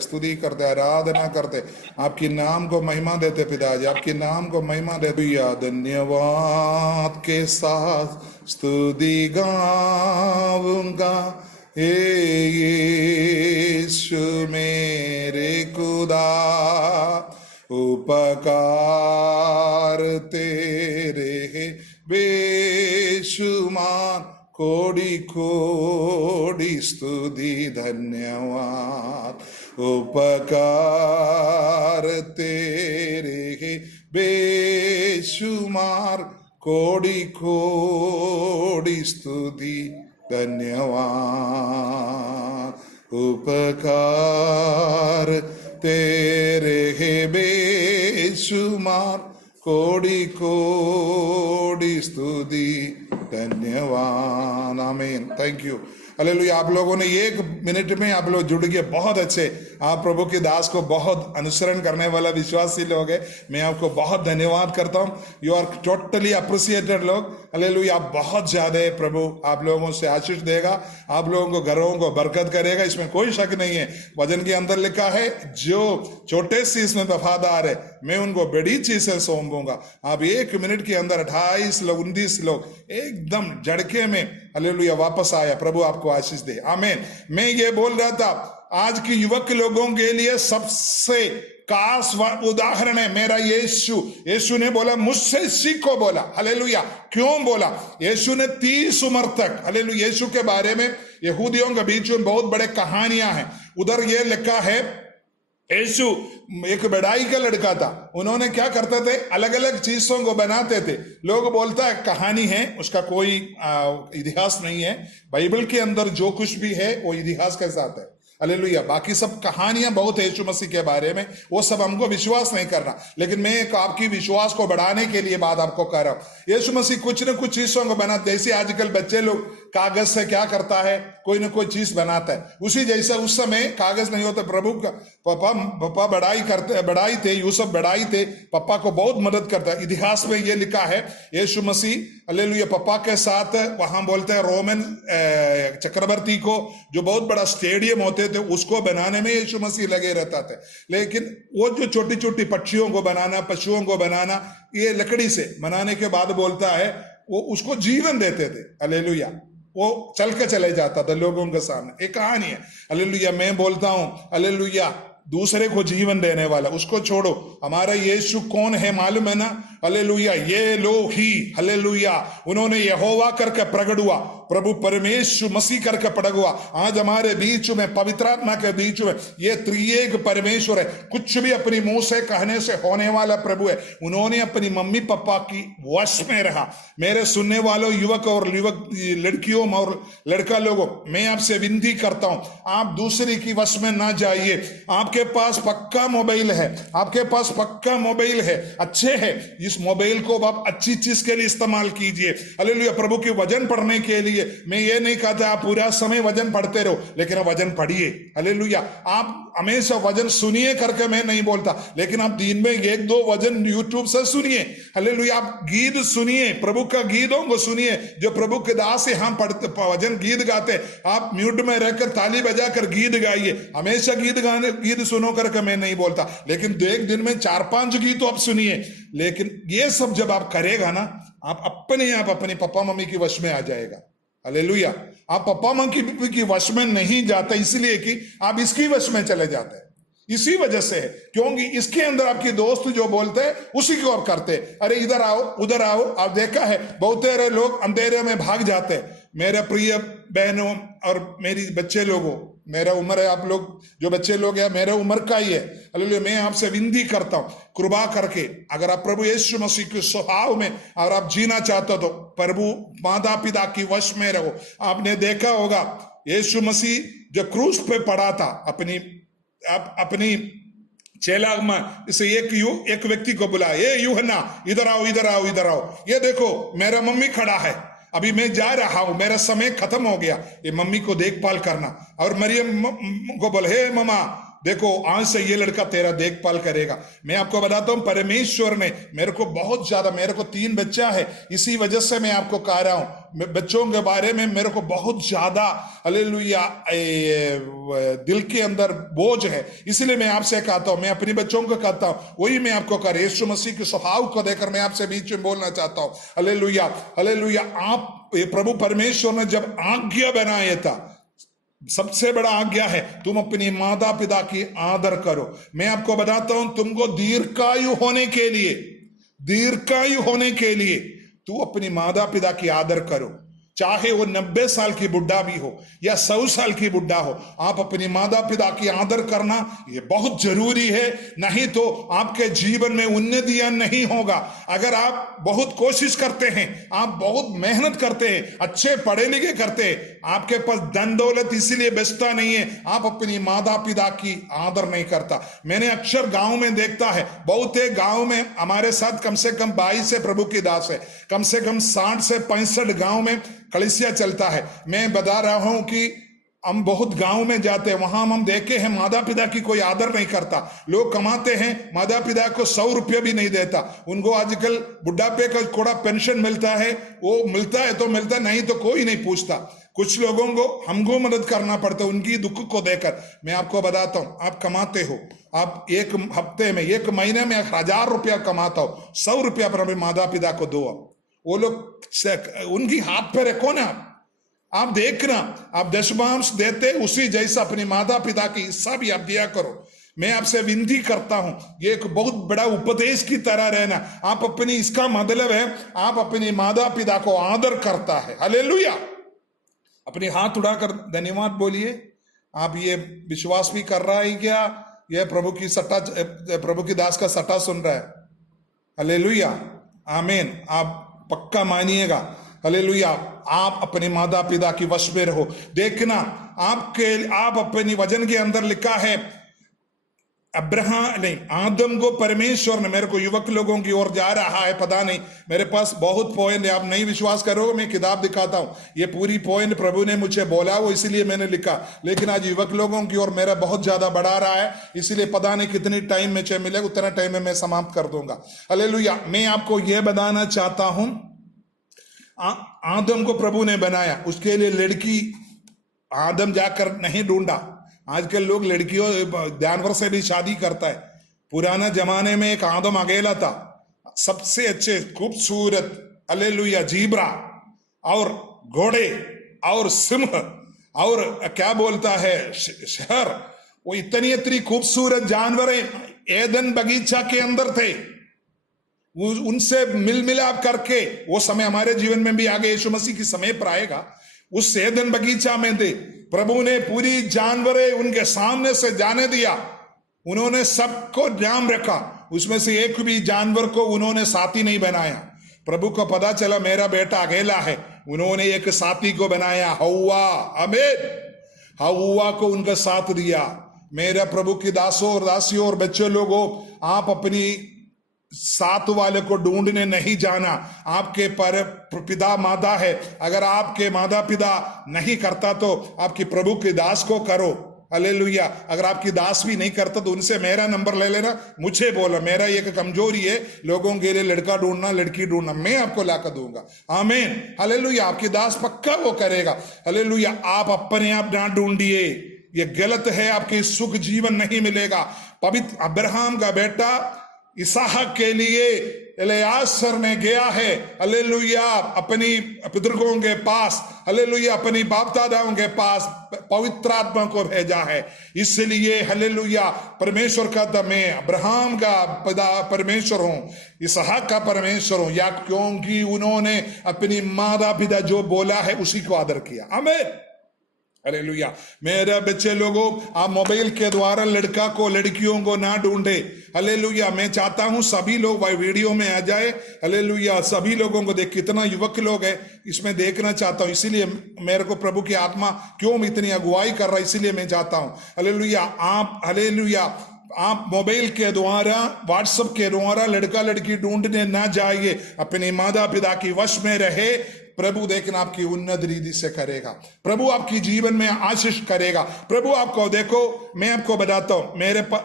स्तुति करते, आराधना करते, आपकी नाम को महिमा देते पिताजी, आपके नाम को महिमा देते। धन्यवाद के साथ स्तुति गाऊंगा, हे यीशु मेरे खुदा, उपकार तेरे है बेशुमार, कोटि कोटि स्तुति धन्यवाद। उपकार तेरे है बेशुमार, कोटि कोटि स्तुति धन्यवाद। उपकार तेरे है बेशुमार, कोटि कोटि स्तुति धन्यवाद। आमीन। Thank you. हालेलुया। आप लोगों ने 1 मिनट में आप लोग जुड़ गए, बहुत अच्छे। आप प्रभु के दास को बहुत अनुसरण करने वाला विश्वासी लोग है, मैं आपको बहुत धन्यवाद करता हूँ। यू आर टोटली अप्रिसिएटेड लोग। हालेलुया। आप बहुत ज्यादा है, प्रभु आप लोगों से आशीष देगा, आप लोगों को घरों को बरकत करेगा, इसमें कोई शक नहीं है। वचन के अंदर लिखा है जो छोटे चीज में वफादार है मैं उनको बड़ी चीजें सौंपूंगा। आप 1 मिनट के अंदर 28 लोग 29 लोग एकदम झड़के में हालेलुया वापस आया। प्रभु आपको आशीष दे, आमीन। मैं ये बोल रहा था, आज की युवक लोगों के लिए सबसे खास उदाहरण है मेरा यीशु। यीशु ने बोला मुझसे सीखो, बोला हालेलुया। क्यों बोला? यीशु ने 30 उम्र तक, हालेलुया, यीशु के बारे में यहूदियों के बीच में बहुत बड़े कहानियां हैं। उधर ये लिखा है, यीशु एक बढ़ाई का लड़का था। उन्होंने क्या करते थे, अलग अलग चीजों को बनाते थे। लोग बोलता है कहानी है, उसका कोई इतिहास नहीं है। बाइबल के अंदर जो कुछ भी है वो इतिहास के साथ है, हालेलुया। बाकी सब कहानियां बहुत है यीशु मसीह के बारे में, वो सब हमको विश्वास नहीं करना। लेकिन मैं एक आपकी विश्वास को बढ़ाने के लिए बात आपको कर रहा हूं। यीशु मसीह कुछ न कुछ चीजों को बनाते, जैसे आजकल बच्चे लोग कागज से क्या करता है, कोई ना कोई चीज बनाता है। उसी जैसा उस समय कागज नहीं होता, प्रभु का पापा बढ़ाई थे, यूसुफ बढ़ाई थे, पापा को बहुत मदद करता है। इतिहास में ये लिखा है, यीशु मसीह हालेलुया पापा के साथ, वहां बोलते हैं रोमन चक्रवर्ती को जो बहुत बड़ा स्टेडियम होते थे उसको बनाने में यीशु मसीह लगे रहता थे। लेकिन वो जो छोटी छोटी पक्षियों को बनाना, पशुओं को बनाना, ये लकड़ी से बनाने के बाद बोलता है वो उसको जीवन देते थे, हालेलुया। वो चल के चले जाता था लोगों के सामने। एक कहानी है, हालेलुया। मैं बोलता हूं, हालेलुया, दूसरे को जीवन देने वाला, उसको छोड़ो। हमारा यीशु कौन है मालूम है ना? हालेलुया, ये लोग ही, हालेलुया, उन्होंने यहोवा करके प्रकट हुआ, प्रभु परमेश्वर मसीह करके प्रकट हुआ। आज हमारे बीच में, पवित्र आत्मा के बीच में ये त्रिएक परमेश्वर है। कुछ भी अपनी मुंह से कहने से होने वाला प्रभु है। उन्होंने अपनी मम्मी पापा की वश में रहा। मेरे सुनने वालों युवक और युवक लड़कियों और लड़का लोगों, मैं आपसे विनती करता हूं, आप दूसरी की वश में ना जाइए। आपके पास पक्का मोबाइल है, आपके पास पक्का मोबाइल है, अच्छे है, इस मोबाइल को आप अच्छी चीज के लिए इस्तेमाल कीजिए, हालेलुया। प्रभु के वचन पढ़ने के लिए मैं ये नहीं कहता आप पूरा समय वचन पढ़ते रहो, लेकिन आप वचन पढ़िए, हालेलुया। आप हमेशा वचन सुनिए करके मैं नहीं बोलता, लेकिन आप दिन में 1-2 वचन यूट्यूब से सुनिए, हालेलुया। आप गीत सुनिए, प्रभु का गीतों को सुनिए, जो प्रभु के दास हम पढ़ते वचन गीत गाते, आप म्यूट में रहकर ताली बजाकर गीत गाइए। हमेशा गीत सुनो करके मैं नहीं बोलता, लेकिन एक दिन में 4-5 गीत तो आप सुनिए। लेकिन ये सब जब आप करेगा ना, आप अपने आप अपने पापा मम्मी की वश में आ जाएगा, हालेलुया। आप पापा मम्मी की वश में नहीं जाते इसलिए कि आप इसकी वश में चले जाते हैं। इसी वजह से है, क्योंकि इसके अंदर आपके दोस्त जो बोलते हैं उसी को आप करते। अरे इधर आओ, उधर आओ। आप देखा है बहुत सारे लोग अंधेरे में भाग जाते हैं। मेरे प्रिय बहनों और मेरी बच्चे लोगों, मेरा उम्र है, आप लोग जो बच्चे लोग हैं मेरे उम्र का ही है, हालेलुया। मैं आपसे विनती करता हूं, कृपा करके अगर आप प्रभु यीशु मसीह के स्वभाव में और आप जीना चाहते हो तो प्रभु माता पिता की वश में रहो। आपने देखा होगा यीशु मसीह जो क्रूस पे पड़ा था, अपनी चेला में इसे एक व्यक्ति को बुलाया, ये यूहन्ना इधर आओ, इधर आओ, इधर आओ। ये देखो मेरा मम्मी खड़ा है, अभी मैं जा रहा हूं, मेरा समय खत्म हो गया, ये मम्मी को देखभाल करना। और मरियम को बोले, हे मम्मा देखो आज से ये लड़का तेरा देखभाल करेगा। मैं आपको बताता हूं, परमेश्वर ने मेरे को बहुत ज्यादा, मेरे को 3 बच्चा है, इसी वजह से मैं आपको कह रहा हूं, बच्चों के बारे में मेरे को बहुत ज्यादा हालेलुया दिल के अंदर बोझ है। इसलिए मैं आपसे कहता हूं, मैं अपने बच्चों को कहता हूं, वही मैं आपको कह रहा हूं। यीशु मसीह के स्वभाव को देखकर मैं आपसे बीच में बोलना चाहता हूं, हालेलुया, हालेलुया। आप प्रभु परमेश्वर ने जब आज्ञा बनाया था, सबसे बड़ा आज्ञा है तुम अपनी माता पिता की आदर करो। मैं आपको बताता हूं, तुमको दीर्घायु होने के लिए तू अपनी माता पिता की आदर करो। चाहे वो 90 साल की बुढ़ा भी हो या 100 साल की बुढ़ा हो, आप अपनी माता पिता की आदर करना ये बहुत जरूरी है। नहीं तो आपके जीवन में उन्नतियां नहीं होगा। अगर आप बहुत कोशिश करते हैं, आप बहुत मेहनत करते हैं, अच्छे पढ़े लिखे करते हैं, आपके पास धन दौलत इसीलिए बचता नहीं है, आप अपनी माता पिता की आदर नहीं करता। मैंने अक्सर गांव में देखता है, बहुत गांव में हमारे साथ कम से कम 22 से प्रभु की दास है, कम से कम 60 से 65 गांव में कलीसिया चलता है। मैं बता रहा हूं कि हम बहुत गांव में जाते हैं, वहां हम देखे हैं माता पिता की कोई आदर नहीं करता। लोग कमाते हैं, माता पिता को 100 रुपये भी नहीं देता। उनको आजकल बुढ़ापे का थोड़ा पेंशन मिलता है, वो मिलता है तो मिलता, नहीं तो कोई नहीं पूछता। कुछ लोगों को हमको मदद करना पड़ता है उनकी दुख को देखकर। मैं आपको बताता हूं, आप कमाते हो, आप एक हफ्ते में, एक महीने में 1000 रुपया कमाता हो, 100 रुपया पर अपने माता पिता को दो। वो लोग उनकी हाथ पे रखो ना, आप देखना, आप दशमांश देते उसी जैसा अपने माता पिता की हिस्सा भी आप दिया करो। मैं आपसे विनती करता हूं, ये एक बहुत बड़ा उपदेश की तरह रहना। आप अपनी, इसका मतलब है आप अपनी माता पिता को आदर करता है। हालेलुया। अपने हाथ उठाकर धन्यवाद बोलिए। आप ये विश्वास भी कर रहा है क्या यह प्रभु की सट्टा, प्रभु की दास का सट्टा सुन रहा है? हालेलुया, आमीन। आप पक्का मानिएगा। हालेलुया। आप अपने माता पिता की वश में रहो। देखना, आप अपनी वचन के अंदर लिखा है, अब्राहम नहीं, आदम को परमेश्वर ने, मेरे को युवक लोगों की ओर जा रहा है, पता नहीं, मेरे पास बहुत पॉइंट है, आप नहीं विश्वास करोगे, मैं किताब दिखाता हूं, ये पूरी पॉइंट प्रभु ने मुझे बोला, वो इसलिए मैंने लिखा। लेकिन आज युवक लोगों की ओर मेरा बहुत ज्यादा बढ़ा रहा है, इसलिए पता नहीं कितनी टाइम में चाहे मिलेगा, उतना टाइम में मैं समाप्त कर दूंगा। हालेलुया। मैं आपको यह बताना चाहता हूं, आदम को प्रभु ने बनाया, उसके लिए लड़की आदम जाकर नहीं ढूंढा। आजकल लोग लड़कियों जानवर से भी शादी करता है। पुराना जमाने में एक आदम अकेला था, सबसे अच्छे खूबसूरत, हालेलुया, जीब्रा और घोड़े और सिंह और क्या बोलता है शहर, वो इतनी खूबसूरत जानवर एदन बगीचा के अंदर थे। उनसे मिल मिलाप करके, वो समय हमारे जीवन में भी आगे यीशु मसीह की समय पर आएगा, उस एदन बगीचा में थे। प्रभु ने पूरी जानवरें उनके सामने से जाने दिया, उन्होंने सबको नाम रखा, उसमें से एक भी जानवर को उन्होंने साथी नहीं बनाया। प्रभु को पता चला मेरा बेटा अकेला है, उन्होंने एक साथी को बनाया, हव्वा। आमीन। हव्वा को उनका साथ दिया। मेरा प्रभु की दासों और दासियों और बच्चे लोगों, आप अपनी साथ वाले को ढूंढने नहीं जाना। आपके पर पिता माता है, अगर आपके माता पिता नहीं करता तो आपकी प्रभु के दास को करो। हालेलुया। अगर आपकी दास भी नहीं करता तो उनसे मेरा नंबर ले लेना, मुझे बोलो, मेरा एक कमजोरी है लोगों के लिए लड़का ढूंढना, लड़की ढूंढना, मैं आपको लाकर दूंगा। आमीन। हालेलुया। आपकी दास पक्का वो करेगा। हालेलुया। आप अपने आप ना ढूंढिए, ये गलत है, आपके सुख जीवन नहीं मिलेगा। पवित्र अब्राहम का बेटा इसहाक के लिए एलियासर ने गया है, हालेलुया, अपनी बुजुर्गों के पास, हालेलुया, अपनी बाप दादाओं के पास पवित्र आत्मा को भेजा है। इसलिए हालेलुया, परमेश्वर का मैं अब्राहम का पिता परमेश्वर हूं, इसहाक का परमेश्वर हूं, या क्योंकि उन्होंने अपनी माता पिता जो बोला है उसी को आदर किया। आमीन। हालेलुया। मेरे बच्चे लोगों, आप मोबाइल के द्वारा लड़का को, लड़कियों को ना ढूंढे। हालेलुया। मैं चाहता हूं सभी लोग वीडियो में आ जाए। हालेलुया। सभी लोगों को देख, कितना युवक लोग है इसमें देखना चाहता हूं, इसीलिए मेरे को प्रभु की आत्मा क्यों इतनी अगुवाई कर रहा है, इसीलिए मैं चाहता हूं। हालेलुया। आप, हालेलुया, आप मोबाइल के द्वारा, व्हाट्सएप के द्वारा लड़का लड़की ढूंढने ना जाइए, अपने माता पिता की वश में रहे। प्रभु देखना आपकी उन्नत रीति से करेगा, प्रभु आपकी जीवन में आशीष करेगा। प्रभु आपको, देखो मैं आपको बताता हूं,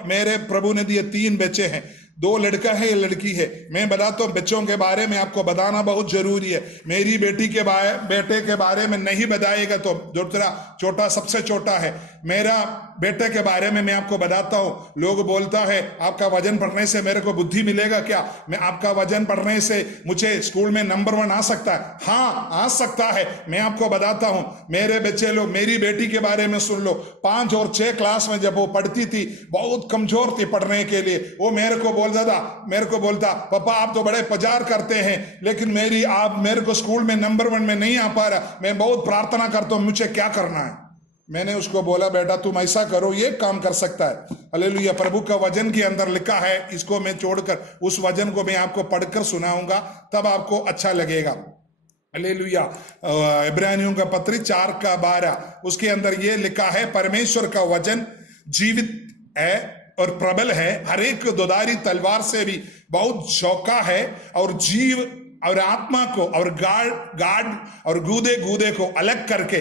मेरे प्रभु ने दिए 3 बच्चे हैं, 2 लड़का है, 1 लड़की है। मैं बताता हूं बच्चों के बारे में आपको बताना बहुत जरूरी है। मेरी बेटे के बारे में नहीं बताएगा तो जो तेरा छोटा, सबसे छोटा है, मेरा बेटे के बारे में मैं आपको बताता हूं। लोग बोलता है आपका वजन बढ़ने से मेरे को बुद्धि मिलेगा क्या? मैं आपका वजन बढ़ने से मुझे स्कूल में नंबर 1 आ सकता है? हाँ, आ सकता है। मैं आपको बताता हूं, मेरे बच्चे लोग, मेरी बेटी के बारे में सुन लो। 5 और 6 क्लास में जब वो पढ़ती थी, बहुत कमजोर थी पढ़ने के लिए। वो मेरे को बोलता पापा आप तो बड़े पजार करते हैं, लेकिन आप मेरे को स्कूल में नंबर 1 में नहीं आ पा रहा, मैं बहुत प्रार्थना करता हूं, मुझे क्या करना है? मैंने उसको बोला बेटा तुम ऐसा करो, ये काम कर सकता है। हालेलुया। प्रभु का वचन के अंदर लिखा है, इसको मैं छोड़कर उस वचन को मैं आपको पढ़कर सुनाऊंगा, तब आपको अच्छा लगेगा। हालेलुया। इब्रानियों का पत्री 4:12, उसके अंदर ये लिखा है, परमेश्वर का वचन जीवित है और प्रबल है, हर एक दोधारी तलवार से भी बहुत चौका है, और जीव और आत्मा को और गाढ़ और गूदे को अलग करके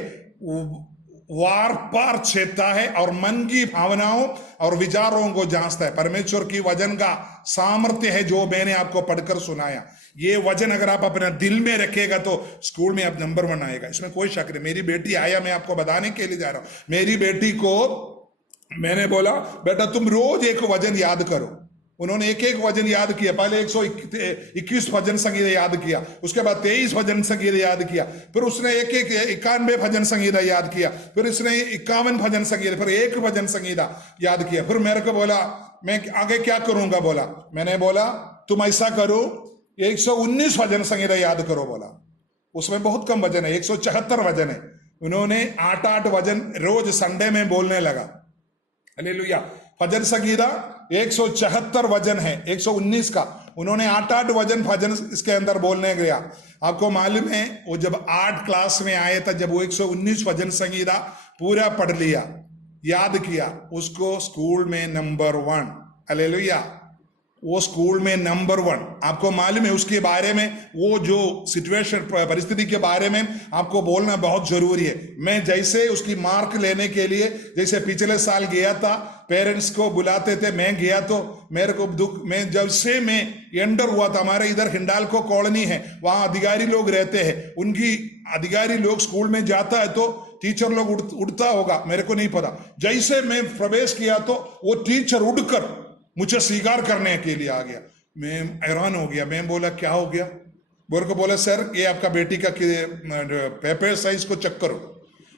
वार पार छेदता है, और मन की भावनाओं और विचारों को जांचता है। परमेश्वर की वचन का सामर्थ्य है जो मैंने आपको पढ़कर सुनाया। ये वचन अगर आप अपने दिल में रखेगा तो स्कूल में आप नंबर 1 आएगा, इसमें कोई शक नहीं। मेरी बेटी आया, मैं आपको बताने के लिए जा रहा हूं। मेरी बेटी को मैंने बोला बेटा तुम रोज एक वचन याद करो, उन्होंने एक एक वजन याद किया। पहले 121 भजन संगीत याद किया, उसके बाद 23 भजन संगीत याद किया, फिर उसने एक 91 भजन संगीत याद किया, फिर उसने 51 भजन संगीत, फिर एक भजन संगीत याद किया। फिर मेरे को बोला मैं आगे क्या करूंगा, बोला मैंने बोला तुम ऐसा करो 119 भजन संगीत याद करो। बोला उसमें बहुत कम वजन है, 174 वजन है। उन्होंने 8 वजन रोज संडे में बोलने लगा। हालेलुया। भजन संगीता 174 वजन है, 119 का उन्होंने 8 वजन भजन इसके अंदर बोलने गया। आपको मालूम है वो जब 8 क्लास में आए था, जब वो 119 भजन संगीता पूरा पढ़ लिया, याद किया, उसको स्कूल में नंबर 1। हालेलुया। वो स्कूल में नंबर 1। आपको मालूम है उसके बारे में, वो जो सिचुएशन परिस्थिति के बारे में आपको बोलना बहुत जरूरी है। मैं जैसे उसकी मार्क लेने के लिए, जैसे पिछले साल गया था, पेरेंट्स को बुलाते थे, मैं गया तो मेरे को दुख, मैं जब से मैं एंटर हुआ था, हमारे इधर हिंडाल्को कॉलोनी है, वहां अधिकारी लोग रहते हैं, उनकी अधिकारी लोग स्कूल में जाता है तो टीचर लोग उड़ता होगा, मेरे को नहीं पता। जैसे मैं प्रवेश किया तो वो टीचर उड़कर मुझे स्वीकार करने के लिए आ गया। मैं हैरान हो गया। मैं बोला क्या हो गया? बोल को बोला सर ये आपका बेटी का पेपर साइज को चेक करो।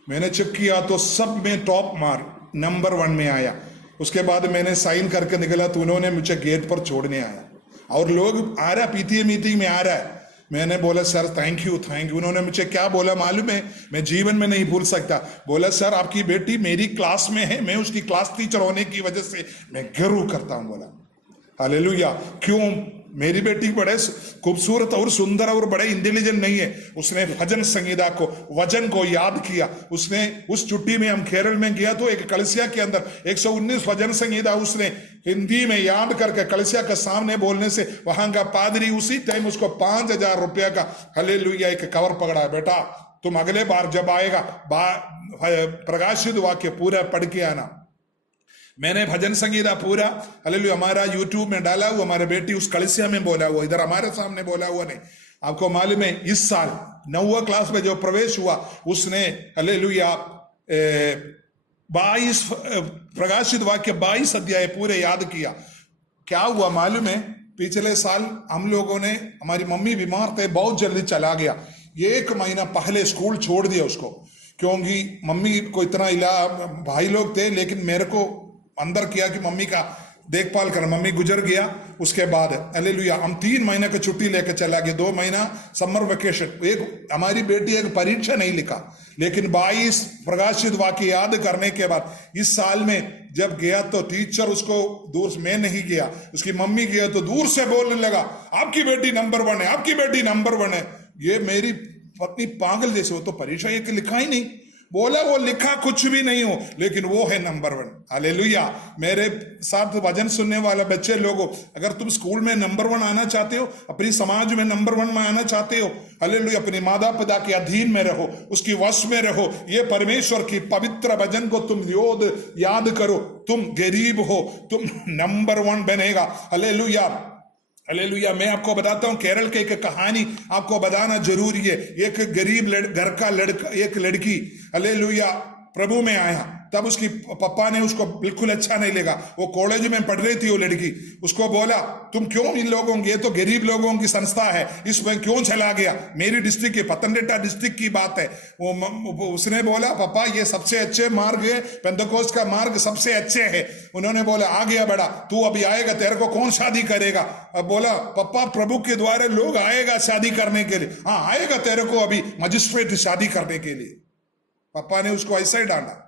मैंने चेक किया तो सब में टॉप मार्क नंबर 1 में आया। उसके बाद मैंने साइन करके निकला तो उन्होंने मुझे गेट पर छोड़ने आया, और लोग आ रहा पीटीए मीटिंग में आ रहा है। मैंने बोला sir thank you thank you. उन्होंने मुझे क्या बोला मालूम है, मैं जीवन में नहीं भूल सकता। बोला सर आपकी बेटी मेरी क्लास में है, मैं उसकी क्लास टीचर होने की वजह से मैं गर्व करता हूं। बोला हालेलुया। क्यों? मेरी बेटी बड़े खूबसूरत और सुंदर और बड़े इंटेलिजेंट नहीं है, उसने भजन संगीता को, वजन को याद किया। उसने उस छुट्टी में हम केरल में गया तो एक कलसिया के अंदर 119 भजन संगीता उसने हिंदी में याद करके कलसिया के सामने बोलने से वहां का पादरी उसी टाइम उसको 5,000 रुपया का हालेलुया एक कवर पकड़ा। बेटा तुम अगले बार जब आएगा प्रकाशित वाक्य पूरा पढ़ के आना। मैंने भजन संगीता पूरा हालेलुया हमारा यूट्यूब में डाला हुआ, हमारे बेटी उस कलसिया में बोला हुआ, इधर हमारे सामने बोला हुआ नहीं। आपको मालूम है इस साल 9वीं क्लास में जो प्रवेश हुआ उसने हालेलुया 22 प्रकाशित वाक्य 22 अध्याय पूरे याद किया। क्या हुआ मालूम है? पिछले साल हम लोगों ने, हमारी मम्मी बीमार थे, बहुत जल्दी चला गया। 1 महीना पहले स्कूल छोड़ दिया उसको, क्योंकि मम्मी को इतना भाई लोग थे, लेकिन मेरे को अंदर किया कि मम्मी का देखभाल कर। मम्मी गुजर गया। उसके बाद हालेलुया हम 3 महीने की छुट्टी लेकर चला गया, 2 महीना समर वेकेशन। एक हमारी बेटी एक परीक्षा नहीं लिखा, लेकिन 22 प्रकाशित वाक्य याद करने के बाद इस साल में जब गया तो टीचर उसको दूर से, मैं नहीं गया, उसकी मम्मी गया तो दूर से बोलने लगा आपकी बेटी नंबर 1 है, आपकी बेटी नंबर 1 है। ये मेरी पत्नी पागल जैसे, वो तो परीक्षा एक लिखा ही नहीं। बोला वो लिखा कुछ भी नहीं हो, लेकिन वो है नंबर 1। हालेलुया। मेरे साथ वचन सुनने वाले बच्चे लोगों, अगर तुम स्कूल में नंबर 1 आना चाहते हो, अपनी समाज में नंबर 1 में आना चाहते हो, हालेलुया अपने माता पिता के अधीन में रहो, उसकी वश में रहो। ये परमेश्वर की पवित्र वचन को तुम याद करो। तुम गरीब हो, तुम नंबर 1 बनेगा। Hallelujah hallelujah. मैं आपको बताता हूं केरल के एक कहानी आपको बताना जरूरी है। एक गरीब घर का लड़का, एक लड़की हालेलुया प्रभु में आया, तब उसकी पापा ने उसको बिल्कुल अच्छा नहीं लगा। वो कॉलेज में पढ़ रही थी वो लड़की, उसको बोला तुम क्यों इन लोगों की, ये तो गरीब लोगों की संस्था है, इसमें क्यों चला गया? मेरी डिस्ट्रिक्ट की पतनतिट्टा डिस्ट्रिक्ट की बात है। उसने बोला पापा ये सबसे अच्छे मार्ग है, पेंतकोस्त का मार्ग सबसे अच्छे है। उन्होंने बोला आ गया बड़ा, तू अभी आएगा, तेरे को कौन शादी करेगा? अब बोला पापा प्रभु के द्वारा लोग आएगा शादी करने के लिए। हाँ आएगा, तेरे को अभी मजिस्ट्रेट शादी करने के लिए। पापा ने उसको ऐसा ही डांटा।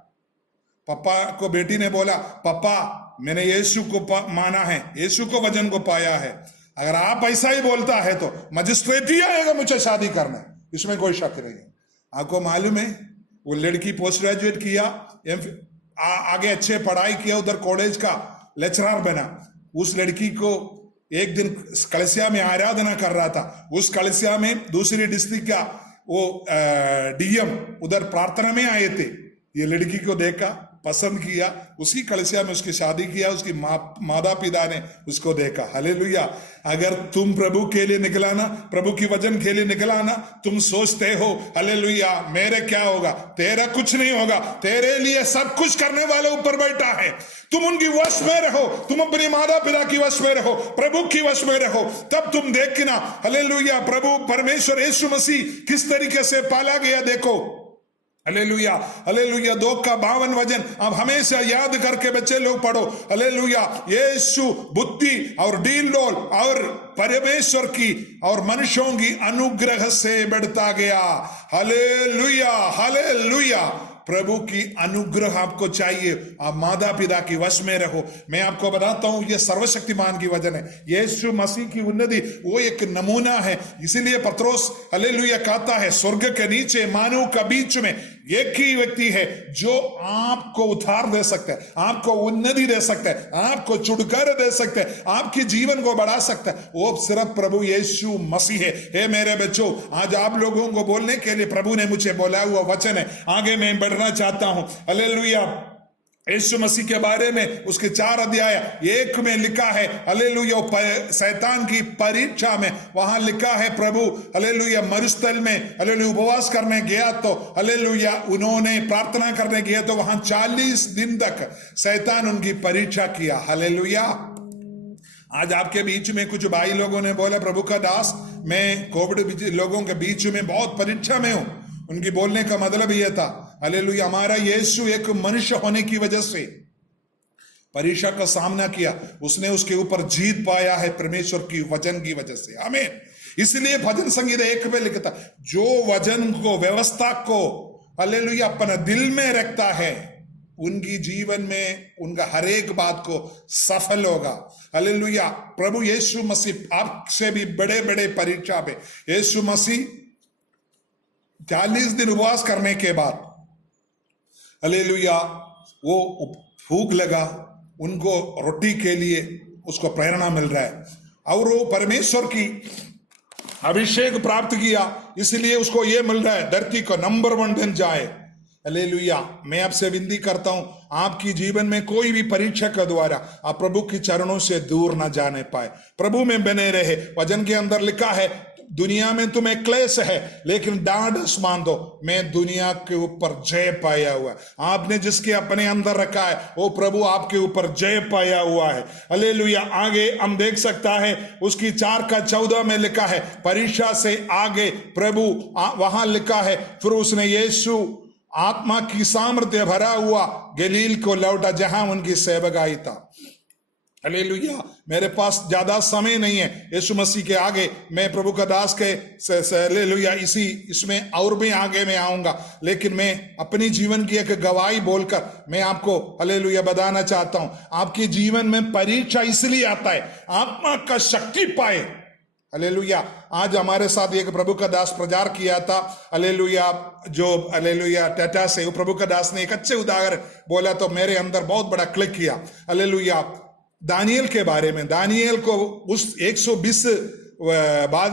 पापा को बेटी ने बोला पापा मैंने यीशु को माना है, यीशु को वचन को पाया है, अगर आप ऐसा ही बोलता है तो मजिस्ट्रेट ही आएगा मुझे शादी करना, इसमें कोई शक नहीं है। आपको मालूम है वो लड़की पोस्ट ग्रेजुएट किया, आगे अच्छे पढ़ाई किया, उधर कॉलेज का लेक्चरर बना। उस लड़की को एक दिन कलसिया में आराधना कर रहा था, उस कलसिया में दूसरी डिस्ट्रिक्ट का वो डीएम उधर प्रार्थना में आए थे। ये लड़की को देखा, पसंद किया, उसी कलीसिया में उसकी शादी किया, उसकी माता पिता ने उसको देखा। हालेलुया। अगर तुम प्रभु के लिए निकला ना, प्रभु की वचन के लिए निकला ना, तुम सोचते हो हालेलुया मेरे क्या होगा, तेरा कुछ नहीं होगा, तेरे लिए सब कुछ करने वाले ऊपर बैठा है। तुम उनकी वश में रहो, तुम अपनी माता पिता की वश में रहो, प्रभु की वश में रहो, तब तुम देखना हालेलुया प्रभु परमेश्वर यीशु मसीह किस तरीके से पाला गया। देखो हालेलुया, हालेलुया। 2:52 वचन अब हमेशा याद करके बच्चे लोग पढ़ो। हालेलुया, यीशु बुद्धि और डील डोल और परमेश्वर की और मनुष्यों की अनुग्रह से बढ़ता गया। Hallelujah, hallelujah. प्रभु की अनुग्रह आपको चाहिए, आप माता पिता की वश में रहो। मैं आपको बताता हूं ये सर्वशक्तिमान की वजन है, यीशु मसीह की उन्नति वो एक नमूना है। इसीलिए पत्रोस हालेलुया कहता है स्वर्ग के नीचे मानव का बीच में एक ही व्यक्ति है जो आपको उद्धार दे सकता है, आपको उन्नति दे सकता है, आपको छुटकारा दे सकता है, आपके जीवन को बढ़ा सकता है, वो सिर्फ प्रभु यीशु मसीह है। हे मेरे बच्चों, आज आप लोगों को बोलने के लिए प्रभु ने मुझे बोला हुआ वचन है, आगे मैं बढ़ना चाहता हूं। हालेलुया, यीशु मसीह के बारे में उसके 4 अध्याय 1 में लिखा है हालेलुया शैतान की परीक्षा में, वहां लिखा है प्रभु हालेलुया मरुस्थल में हालेलुया उपवास करने गया तो हालेलुया उन्होंने प्रार्थना करने गया तो वहां 40 दिन तक शैतान उनकी परीक्षा किया। हालेलुया। आज आपके बीच में कुछ भाई लोगों ने बोला प्रभु का दास मैं कोविड लोगों के बीच में बहुत परीक्षा में हूं। उनकी बोलने का मतलब यह था हालेलुया हमारा यीशु एक मनुष्य होने की वजह से परीक्षा का सामना किया, उसने उसके ऊपर जीत पाया है परमेश्वर की वचन की वजह से। आमीन। इसलिए भजन संगीता 1 में लिखता जो वचन को व्यवस्था को हालेलुया अपना दिल में रखता है उनकी जीवन में उनका हर एक बात को सफल होगा। हालेलुया। प्रभु यीशु मसीह आपसे भी बड़े बड़े परीक्षा पे यीशु मसीह 40 दिन उपवास करने के बाद हालेलुया वो भूख लगा, उनको रोटी के लिए उसको प्रेरणा मिल रहा है और वो परमेश्वर की अभिषेक प्राप्त किया, इसलिए उसको ये मिल रहा है धरती का नंबर 1 दिन जाए। हालेलुया। मैं आपसे विनती करता हूं आपकी जीवन में कोई भी परीक्षा के द्वारा आप प्रभु के चरणों से दूर ना जाने पाए, प्रभु में बने रहे। वचन के अंदर लिखा है दुनिया में तुम्हें क्लेश है लेकिन ढाढ़स मान दो, मैं दुनिया के ऊपर जय पाया हुआ। आपने जिसके अपने अंदर रखा है वो प्रभु आपके ऊपर जय पाया हुआ है। हालेलुया। आगे हम देख सकता है उसकी 4:14 में लिखा है परीक्षा से आगे प्रभु वहां लिखा है फिर उसने यीशु आत्मा की सामर्थ्य भरा हुआ गलील को लौटा जहां उनकी सेवकाई था। हालेलुया। मेरे पास ज्यादा समय नहीं है, यीशु मसीह के आगे मैं प्रभु का दास के हालेलुया इसमें और भी आगे मैं आऊंगा, लेकिन मैं अपनी जीवन की एक गवाही बोलकर मैं आपको हालेलुया बताना चाहता हूं आपके जीवन में परीक्षा इसलिए आता है आत्मा का शक्ति पाए। हालेलुया। आज हमारे साथ एक प्रभु का दास प्रचार किया था हालेलुया जो हालेलुया टाटा से, वो प्रभु का दास ने एक अच्छे उदाहरण बोला तो मेरे अंदर बहुत बड़ा क्लिक किया। हालेलुया। दानियल के बारे में, दानियल को उस 120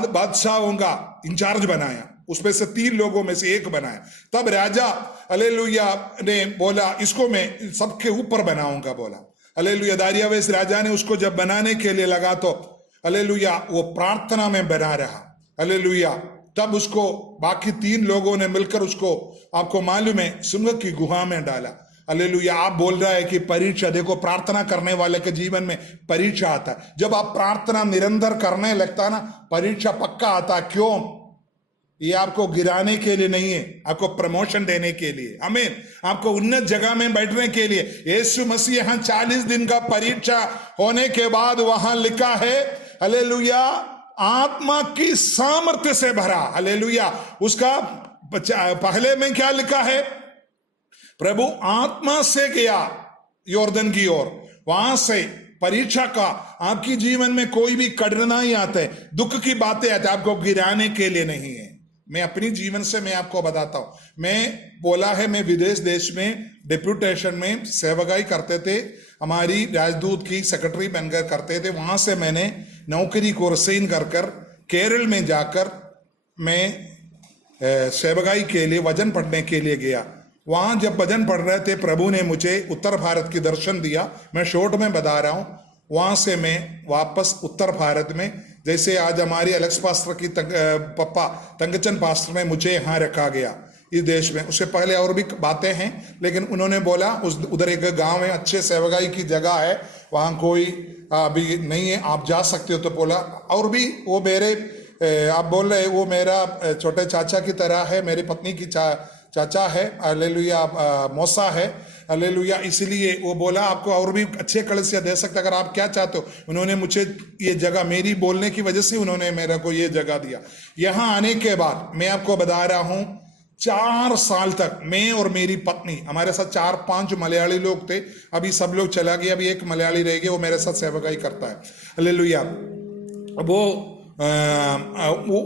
बादशाहों का इंचार्ज बनाया, उसमें से 3 लोगों में से 1 बनाया। तब राजा हालेलुया ने बोला इसको मैं सबके ऊपर बनाऊंगा बोला। हालेलुया। दारियावेश राजा ने उसको जब बनाने के लिए लगा तो हालेलुया वो प्रार्थना में बना रहा। हालेलुया। तब उसको बाकी 3 लोगों ने मिलकर उसको आपको मालूम है सिंह की गुहा में डाला। हालेलुया। आप बोल रहा है कि परीक्षा, देखो प्रार्थना करने वाले के जीवन में परीक्षा आता है। जब आप प्रार्थना निरंतर करने लगता है ना परीक्षा पक्का आता है। क्यों? ये आपको गिराने के लिए नहीं है, आपको प्रमोशन देने के लिए। आमीन। आपको उन्नत जगह में बैठने के लिए। यीशु मसीह यहां 40 दिन का परीक्षा होने के बाद वहां लिखा है हालेलुया आत्मा की सामर्थ्य से भरा। हालेलुया। उसका पहले में क्या लिखा है? प्रभु आत्मा से गया यॉर्दन की ओर, वहां से परीक्षा का आपकी जीवन में कोई भी कठिनाई आता है, दुख की बातें आती है, आपको गिराने के लिए नहीं है। मैं अपनी जीवन से मैं आपको बताता हूं। मैं बोला है मैं विदेश देश में डिप्यूटेशन में सेवकाई करते थे, हमारी राजदूत की सेक्रेटरी बनकर करते थे। वहां से मैंने नौकरी को रिजाइन कर केरल में जाकर मैं सेवकाई के लिए वचन पढ़ने के लिए गया। वहां जब भजन पढ़ रहे थे, प्रभु ने मुझे उत्तर भारत की दर्शन दिया। मैं शॉर्ट में बता रहा हूं। वहां से मैं वापस उत्तर भारत में, जैसे आज हमारी एलेक्स पास्टर की पप्पा तंगचंद पास्टर ने मुझे यहाँ रखा गया इस देश में। उससे पहले और भी बातें हैं, लेकिन उन्होंने बोला उधर एक गांव है, अच्छे सेवगाई की जगह है, वहाँ कोई अभी नहीं है, आप जा सकते हो। तो बोला, और भी वो मेरे आप बोल रहे वो मेरा छोटे चाचा की तरह है, मेरी पत्नी की चाचा है, हालेलुया, मौसा है, हालेलुया। इसलिए वो बोला आपको और भी अच्छे कलीसिया दे सकता अगर आप क्या चाहते हो। उन्होंने मुझे ये जगह, मेरी बोलने की वजह से उन्होंने मेरे को ये जगह दिया। यहाँ आने के बाद मैं आपको बता रहा हूँ 4 साल तक मैं और मेरी पत्नी, हमारे साथ 4-5 मलयाली लोग थे, अभी सब लोग चला गए, अभी एक मलयाली रह गया, वो मेरे साथ सेवकाई करता है, हालेलुया। वो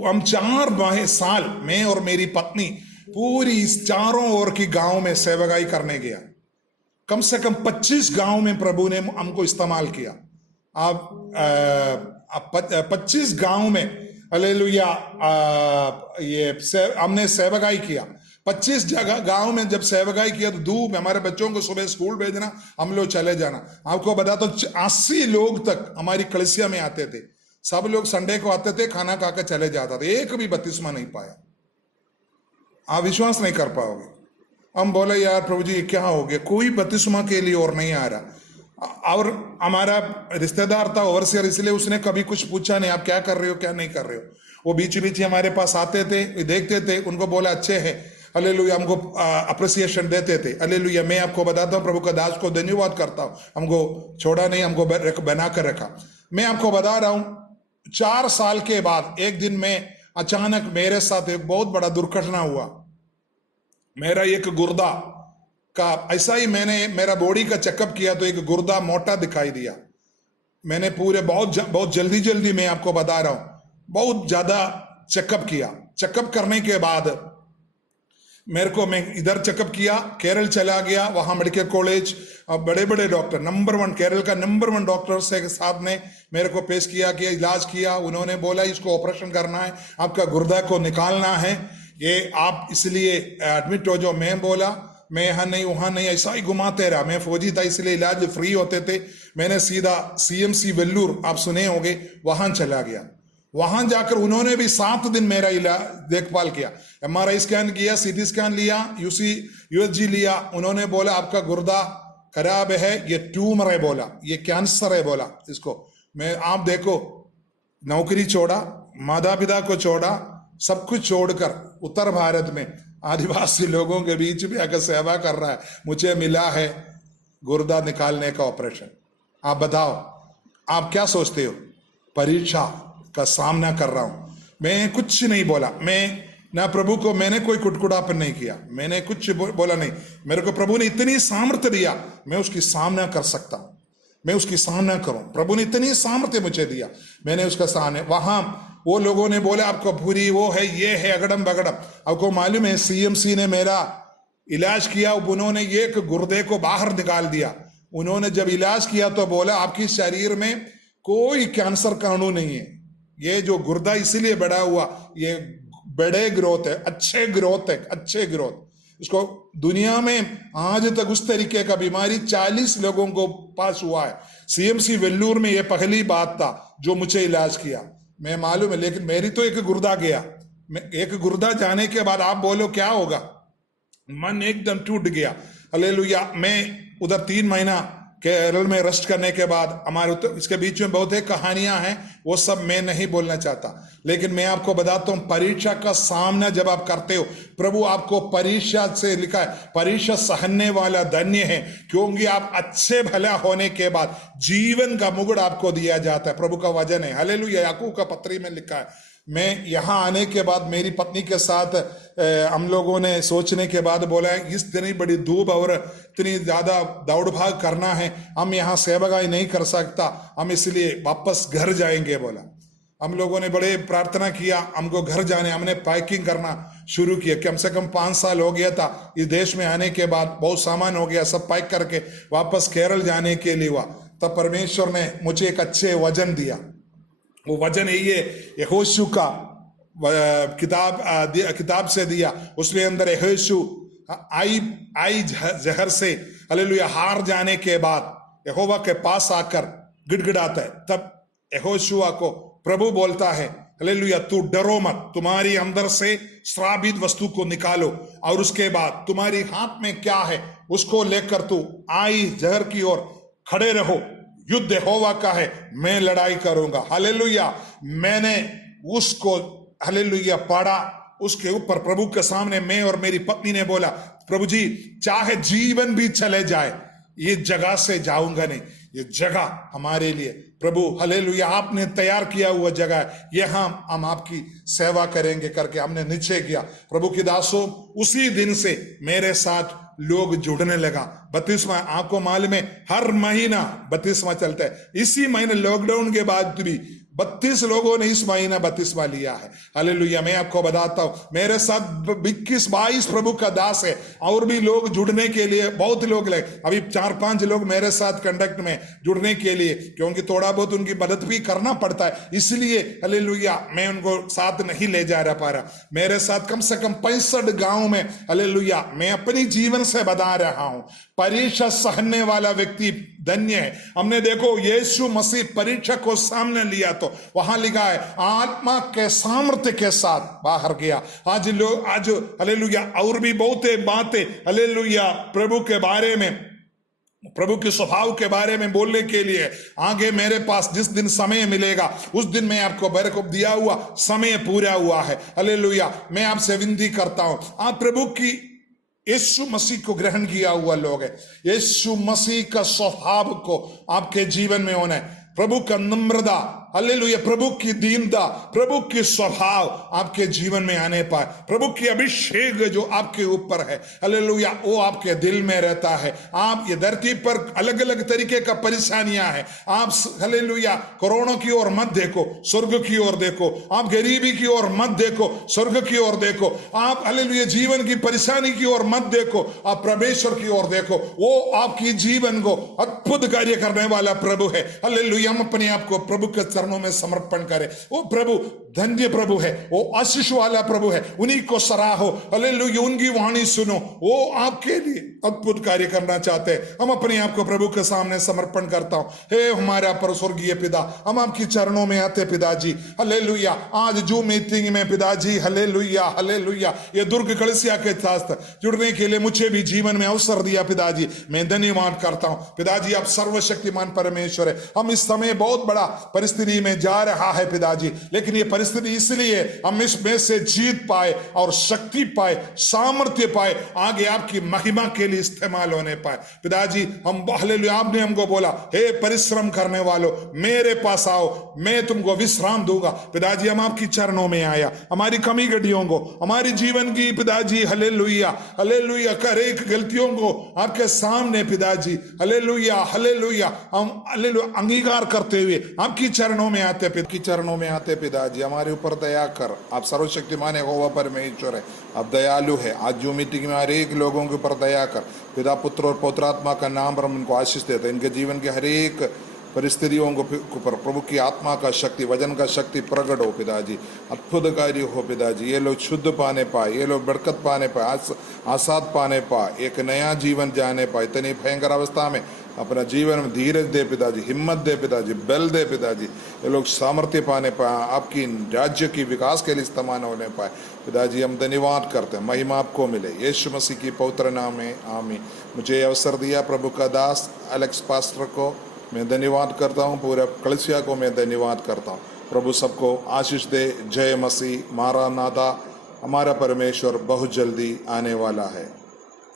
हम 4 साल मैं और मेरी पत्नी पूरी इस चारों ओर की गांव में सेवकाई करने गया। कम से कम 25 गांव में प्रभु ने हमको इस्तेमाल किया। आप 25 गांव में, हालेलुया, ये हमने सेवकाई किया। 25 जगह गांव में जब सेवकाई किया तो धूप, हमारे बच्चों को सुबह स्कूल भेजना, हम लोग चले जाना। आपको बता तो 80 लोग तक हमारी कलीसिया में आते थे। सब लोग संडे को आते थे, खाना खाकर चले जाता थे, एक भी बपतिस्मा नहीं पाया। आप विश्वास नहीं कर पाओगे। हम बोले यार प्रभु जी क्या हो गया, कोई बपतिस्मा के लिए और नहीं आ रहा। और हमारा रिश्तेदार था ओवरसियर, इसलिए उसने कभी कुछ पूछा नहीं, आप क्या कर रहे हो क्या नहीं कर रहे हो। वो बीच बीच हमारे पास आते थे, देखते थे, उनको बोला अच्छे है, हालेलुया, हमको अप्रिसिएशन देते थे, हालेलुया। मैं आपको बताता हूँ, प्रभु का दास को धन्यवाद करता हूँ, हमको छोड़ा नहीं, हमको बना कर रखा। मैं आपको बता रहा हूँ 4 साल के बाद एक दिन में अचानक मेरे साथ एक बहुत बड़ा दुर्घटना हुआ। मेरा एक गुर्दा का, ऐसा ही मैंने मेरा बॉडी का चेकअप किया तो एक गुर्दा मोटा दिखाई दिया। मैंने पूरे बहुत जल्दी मैं आपको बता रहा हूं, बहुत ज्यादा चेकअप किया। चेकअप करने के बाद मैं इधर चेकअप किया, केरल चला गया, वहां मेडिकल कॉलेज, बड़े बड़े डॉक्टर, नंबर 1 केरल का नंबर 1 डॉक्टर से साथ ने मेरे को पेश किया, इलाज किया। उन्होंने बोला इसको ऑपरेशन करना है, आपका गुर्दा को निकालना है, ये आप इसलिए एडमिट हो जाओ। मैं बोला मैं यहाँ नहीं वहां नहीं, ऐसा ही घुमाते रहा। मैं फौजी था इसलिए इलाज फ्री होते थे। मैंने सीधा CMC वेल्लूर, आप सुने होंगे, वहां चला गया। वहां जाकर उन्होंने भी 7 दिन मेरा इलाज देखभाल किया, MRI स्कैन किया, CT स्कैन लिया, USG लिया। उन्होंने बोला आपका गुर्दा खराब है, ये ट्यूमर है, बोला ये कैंसर है, बोला इसको। मैं आप देखो, नौकरी छोड़ा, माता पिता को छोड़ा, सब कुछ छोड़कर उत्तर भारत में आदिवासी लोगों के बीच में अगर सेवा कर रहा है, मुझे मिला है गुर्दा निकालने का ऑपरेशन। आप बताओ आप क्या सोचते हो। परीक्षा का सामना कर रहा हूं, मैं कुछ नहीं बोला, मैं ना प्रभु को मैंने कोई कुटकुटापन नहीं किया, मैंने कुछ बोला नहीं। मेरे को प्रभु ने इतनी सामर्थ्य दिया, मैं उसकी सामना कर सकता हूं, मैं उसकी सामना करूं। प्रभु ने इतनी सामर्थ्य मुझे दिया, मैंने उसका सामने। वहां वो लोगों ने बोले आपको पूरी वो है, ये है, अगड़म बगड़म। आपको मालूम है CMC ने मेरा इलाज किया, उन्होंने एक गुर्दे को बाहर निकाल दिया। उन्होंने जब इलाज किया तो बोला आपकी शरीर में कोई कैंसर कानून नहीं है, ये जो गुर्दा इसीलिए बड़ा हुआ, ये बड़े ग्रोथ है, अच्छे ग्रोथ है, अच्छे ग्रोथ। इसको दुनिया में आज तक उस तरीके का बीमारी 40 लोगों को पास हुआ है। CMC वेल्लूर में ये पहली बात था जो मुझे इलाज किया, मैं मालूम है। लेकिन मेरी तो एक गुर्दा गया, एक गुर्दा जाने के बाद आप बोलो क्या होगा, मन एकदम टूट गया, हालेलुया। मैं उधर 3 महीना केरल में रेस्ट करने के बाद, हमारे इसके बीच में बहुत ही कहानियां हैं, वो सब मैं नहीं बोलना चाहता। लेकिन मैं आपको बताता हूं, परीक्षा का सामना जब आप करते हो, प्रभु आपको परीक्षा से लिखा है, परीक्षा सहने वाला धन्य है, क्योंकि आप अच्छे भला होने के बाद जीवन का मुकुट आपको दिया जाता है। प्रभु का वचन है, हालेलुया। याकूब का पत्री में लिखा है। मैं यहाँ आने के बाद मेरी पत्नी के साथ हम लोगों ने सोचने के बाद बोला इस इतनी बड़ी धूप और इतनी ज्यादा दौड़ भाग करना है, हम यहाँ सेवकाई नहीं कर सकता, हम इसलिए वापस घर जाएंगे, बोला। हम लोगों ने बड़े प्रार्थना किया, हमको घर जाने, हमने पैकिंग करना शुरू किया। कम से कम 5 साल हो गया था इस देश में आने के बाद, बहुत सामान हो गया, सब पैक करके वापस केरल जाने के लिए हुआ। तब परमेश्वर ने मुझे एक अच्छे वचन दिया। वो वचन यही है, यहोशू का किताब से दिया। उसमें अंदर यहोशू आई जहर से हालेलुया हार जाने के बाद यहोवा के पास आकर गिड़गिड़ाता है, तब यहोशुआ को प्रभु बोलता है हालेलुया तू डरो मत, तुम्हारी अंदर से श्रापित वस्तु को निकालो और उसके बाद तुम्हारी हाथ में क्या है उसको लेकर तू आई जहर की ओर खड़े रहो, युद्ध यहोवा का है, मैं लड़ाई करूंगा। हालेलुया, मैंने उसको हालेलुया पढ़ा, उसके ऊपर प्रभु के सामने मैं और मेरी पत्नी ने बोला प्रभु जी चाहे जीवन भी चले जाए ये जगह से जाऊंगा नहीं, ये जगह हमारे लिए प्रभु हालेलुया आपने तैयार किया हुआ जगह है, ये हम आपकी सेवा करेंगे करके हमने निश्चय किया। प्रभु की दासों, उसी दिन से मेरे साथ लोग जुड़ने लगा। 32वां आपको मालूम है हर महीना 32वां चलता है। इसी महीने लॉकडाउन के बाद भी 32 लोगों ने इस महीना 32वां लिया है। हालेलुया, मैं आपको बताता हूं मेरे साथ 21-22 प्रभु का दास है और भी लोग जुड़ने के लिए बहुत लोग लगे। अभी 4-5 लोग मेरे साथ कंडक्ट में जुड़ने के लिए, क्योंकि थोड़ा बहुत उनकी मदद भी करना पड़ता है, इसलिए हालेलुया मैं उनको साथ नहीं ले जा पा रहा। मेरे साथ कम से कम 65 गांव में हालेलुया मैं अपनी जीवन से बता रहा हूं, परीक्षा सहने वाला व्यक्ति धन्य है। हमने देखो यीशु मसीह परीक्षा को सामने लिया तो वहां लिखा है आत्मा के सामर्थ्य के साथ बाहर गया। आज लोग आज हालेलुया और भी बहुत बातें हालेलुया प्रभु के बारे में, प्रभु के स्वभाव के बारे में बोलने के लिए आगे मेरे पास जिस दिन समय मिलेगा उस दिन मैं आपको बरकत दिया हुआ समय पूरा हुआ है। हालेलुया, मैं आपसे विनती करता हूं, आप प्रभु की यीशु मसीह को ग्रहण किया हुआ लोग है, यीशु मसीह का स्वभाव को आपके जीवन में होना है, प्रभु का नम्रता हालेलुया, प्रभु की दीनता, प्रभु की स्वभाव आपके जीवन में आने पाए, प्रभु की अभिषेक जो आपके ऊपर है हालेलुया वो आपके दिल में रहता है। आप ये धरती पर अलग अलग तरीके का परेशानियां हैं, आप हालेलुया कोरोना की ओर मत देखो, स्वर्ग की ओर देखो, आप गरीबी की ओर मत देखो, स्वर्ग की ओर देखो, आप हालेलुया जीवन की परेशानी की ओर मत देखो, आप परमेश्वर की ओर देखो, वो आपकी जीवन को अद्भुत कार्य करने वाला प्रभु है। हालेलुया, हम अपने आप को प्रभु के चरणों में समर्पण करें। वो प्रभु धन्य प्रभु है, वो आशीष वाला प्रभु है, उन्हीं को सराहो। हालेलुया, उनकी वाणी सुनो, वो आपके लिए अद्भुत कार्य करना चाहते हैं। हम अपने आप को प्रभु के सामने समर्पण करता हूं। हे हमारा पर स्वर्गीय पिता, हम आपकी चरणों में आते पिताजी। हालेलुया, आज जो मीटिंग में पिताजी हालेलुया हालेलुया ये दुर्ग कलीसिया के साथ जुड़ने के लिए मुझे भी जीवन में अवसर दिया पिताजी, मैं धन्यवाद करता हूं। पिताजी आप सर्वशक्तिमान परमेश्वर है, हम इस समय बहुत बड़ा परिस्थिति में जा रहा है पिताजी, लेकिन ये परिस्थिति इसलिए हम इसमें से जीत पाए और शक्ति पाए, सामर्थ्य पाए, आगे आपकी महिमा के लिए इस्तेमाल होने पाए। पिताजी हम हालेलुया, आपने हमको बोला हे परिश्रम करने वालों मेरे पास आओ, मैं तुमको विश्राम दूंगा। पिताजी हम आपकी चरणों में आया, हमारी कमी गड्डियों को, हमारी जीवन की पिताजी हालेलुया हालेलुया कर एक गलतियों को आपके सामने पिताजी हालेलुया हालेलुया हम हालेलुया अंगीकार करते हुए आपकी चरणों में आते, की चरणों में आते पिताजी हमारे ऊपर दया कर। आप सर्वशक्तिमान यहोवा परमेश्वर है, आप दयालु है। आज जो मीटिंग में हर एक लोगों के ऊपर दया कर पिता, पुत्र और पौत्रात्मा का नाम पर हम उनको आशीष देते हैं। इनके जीवन के हर एक परिस्थितियों को ऊपर प्रभु की आत्मा का शक्ति, वजन का शक्ति प्रकट हो पिताजी, अद्भुत कार्य हो पिताजी। ये लोग शुद्ध पाने पाए, ये लोग बरकत पाने पाए, आसाद पाने पाए, एक नया जीवन जाने पाए। इतनी भयंकर अवस्था में अपना जीवन में धीरज दे पिताजी, हिम्मत दे पिताजी, बल दे पिताजी, ये लोग सामर्थ्य पाने पाए, आपकी राज्य की विकास के लिए इस्तेमाल होने पाए पिताजी। हम धन्यवाद करते हैं, महिमा आपको मिले यीशु मसीह की पवित्र नाम में आमीन। मुझे अवसर दिया प्रभु का दास एलेक्स पास्टर को मैं धन्यवाद करता हूँ, पूरे कलीसिया को मैं धन्यवाद करता हूँ। प्रभु सबको आशीष दे। जय मसीह, मारा नादा, हमारा परमेश्वर बहुत जल्दी आने वाला है।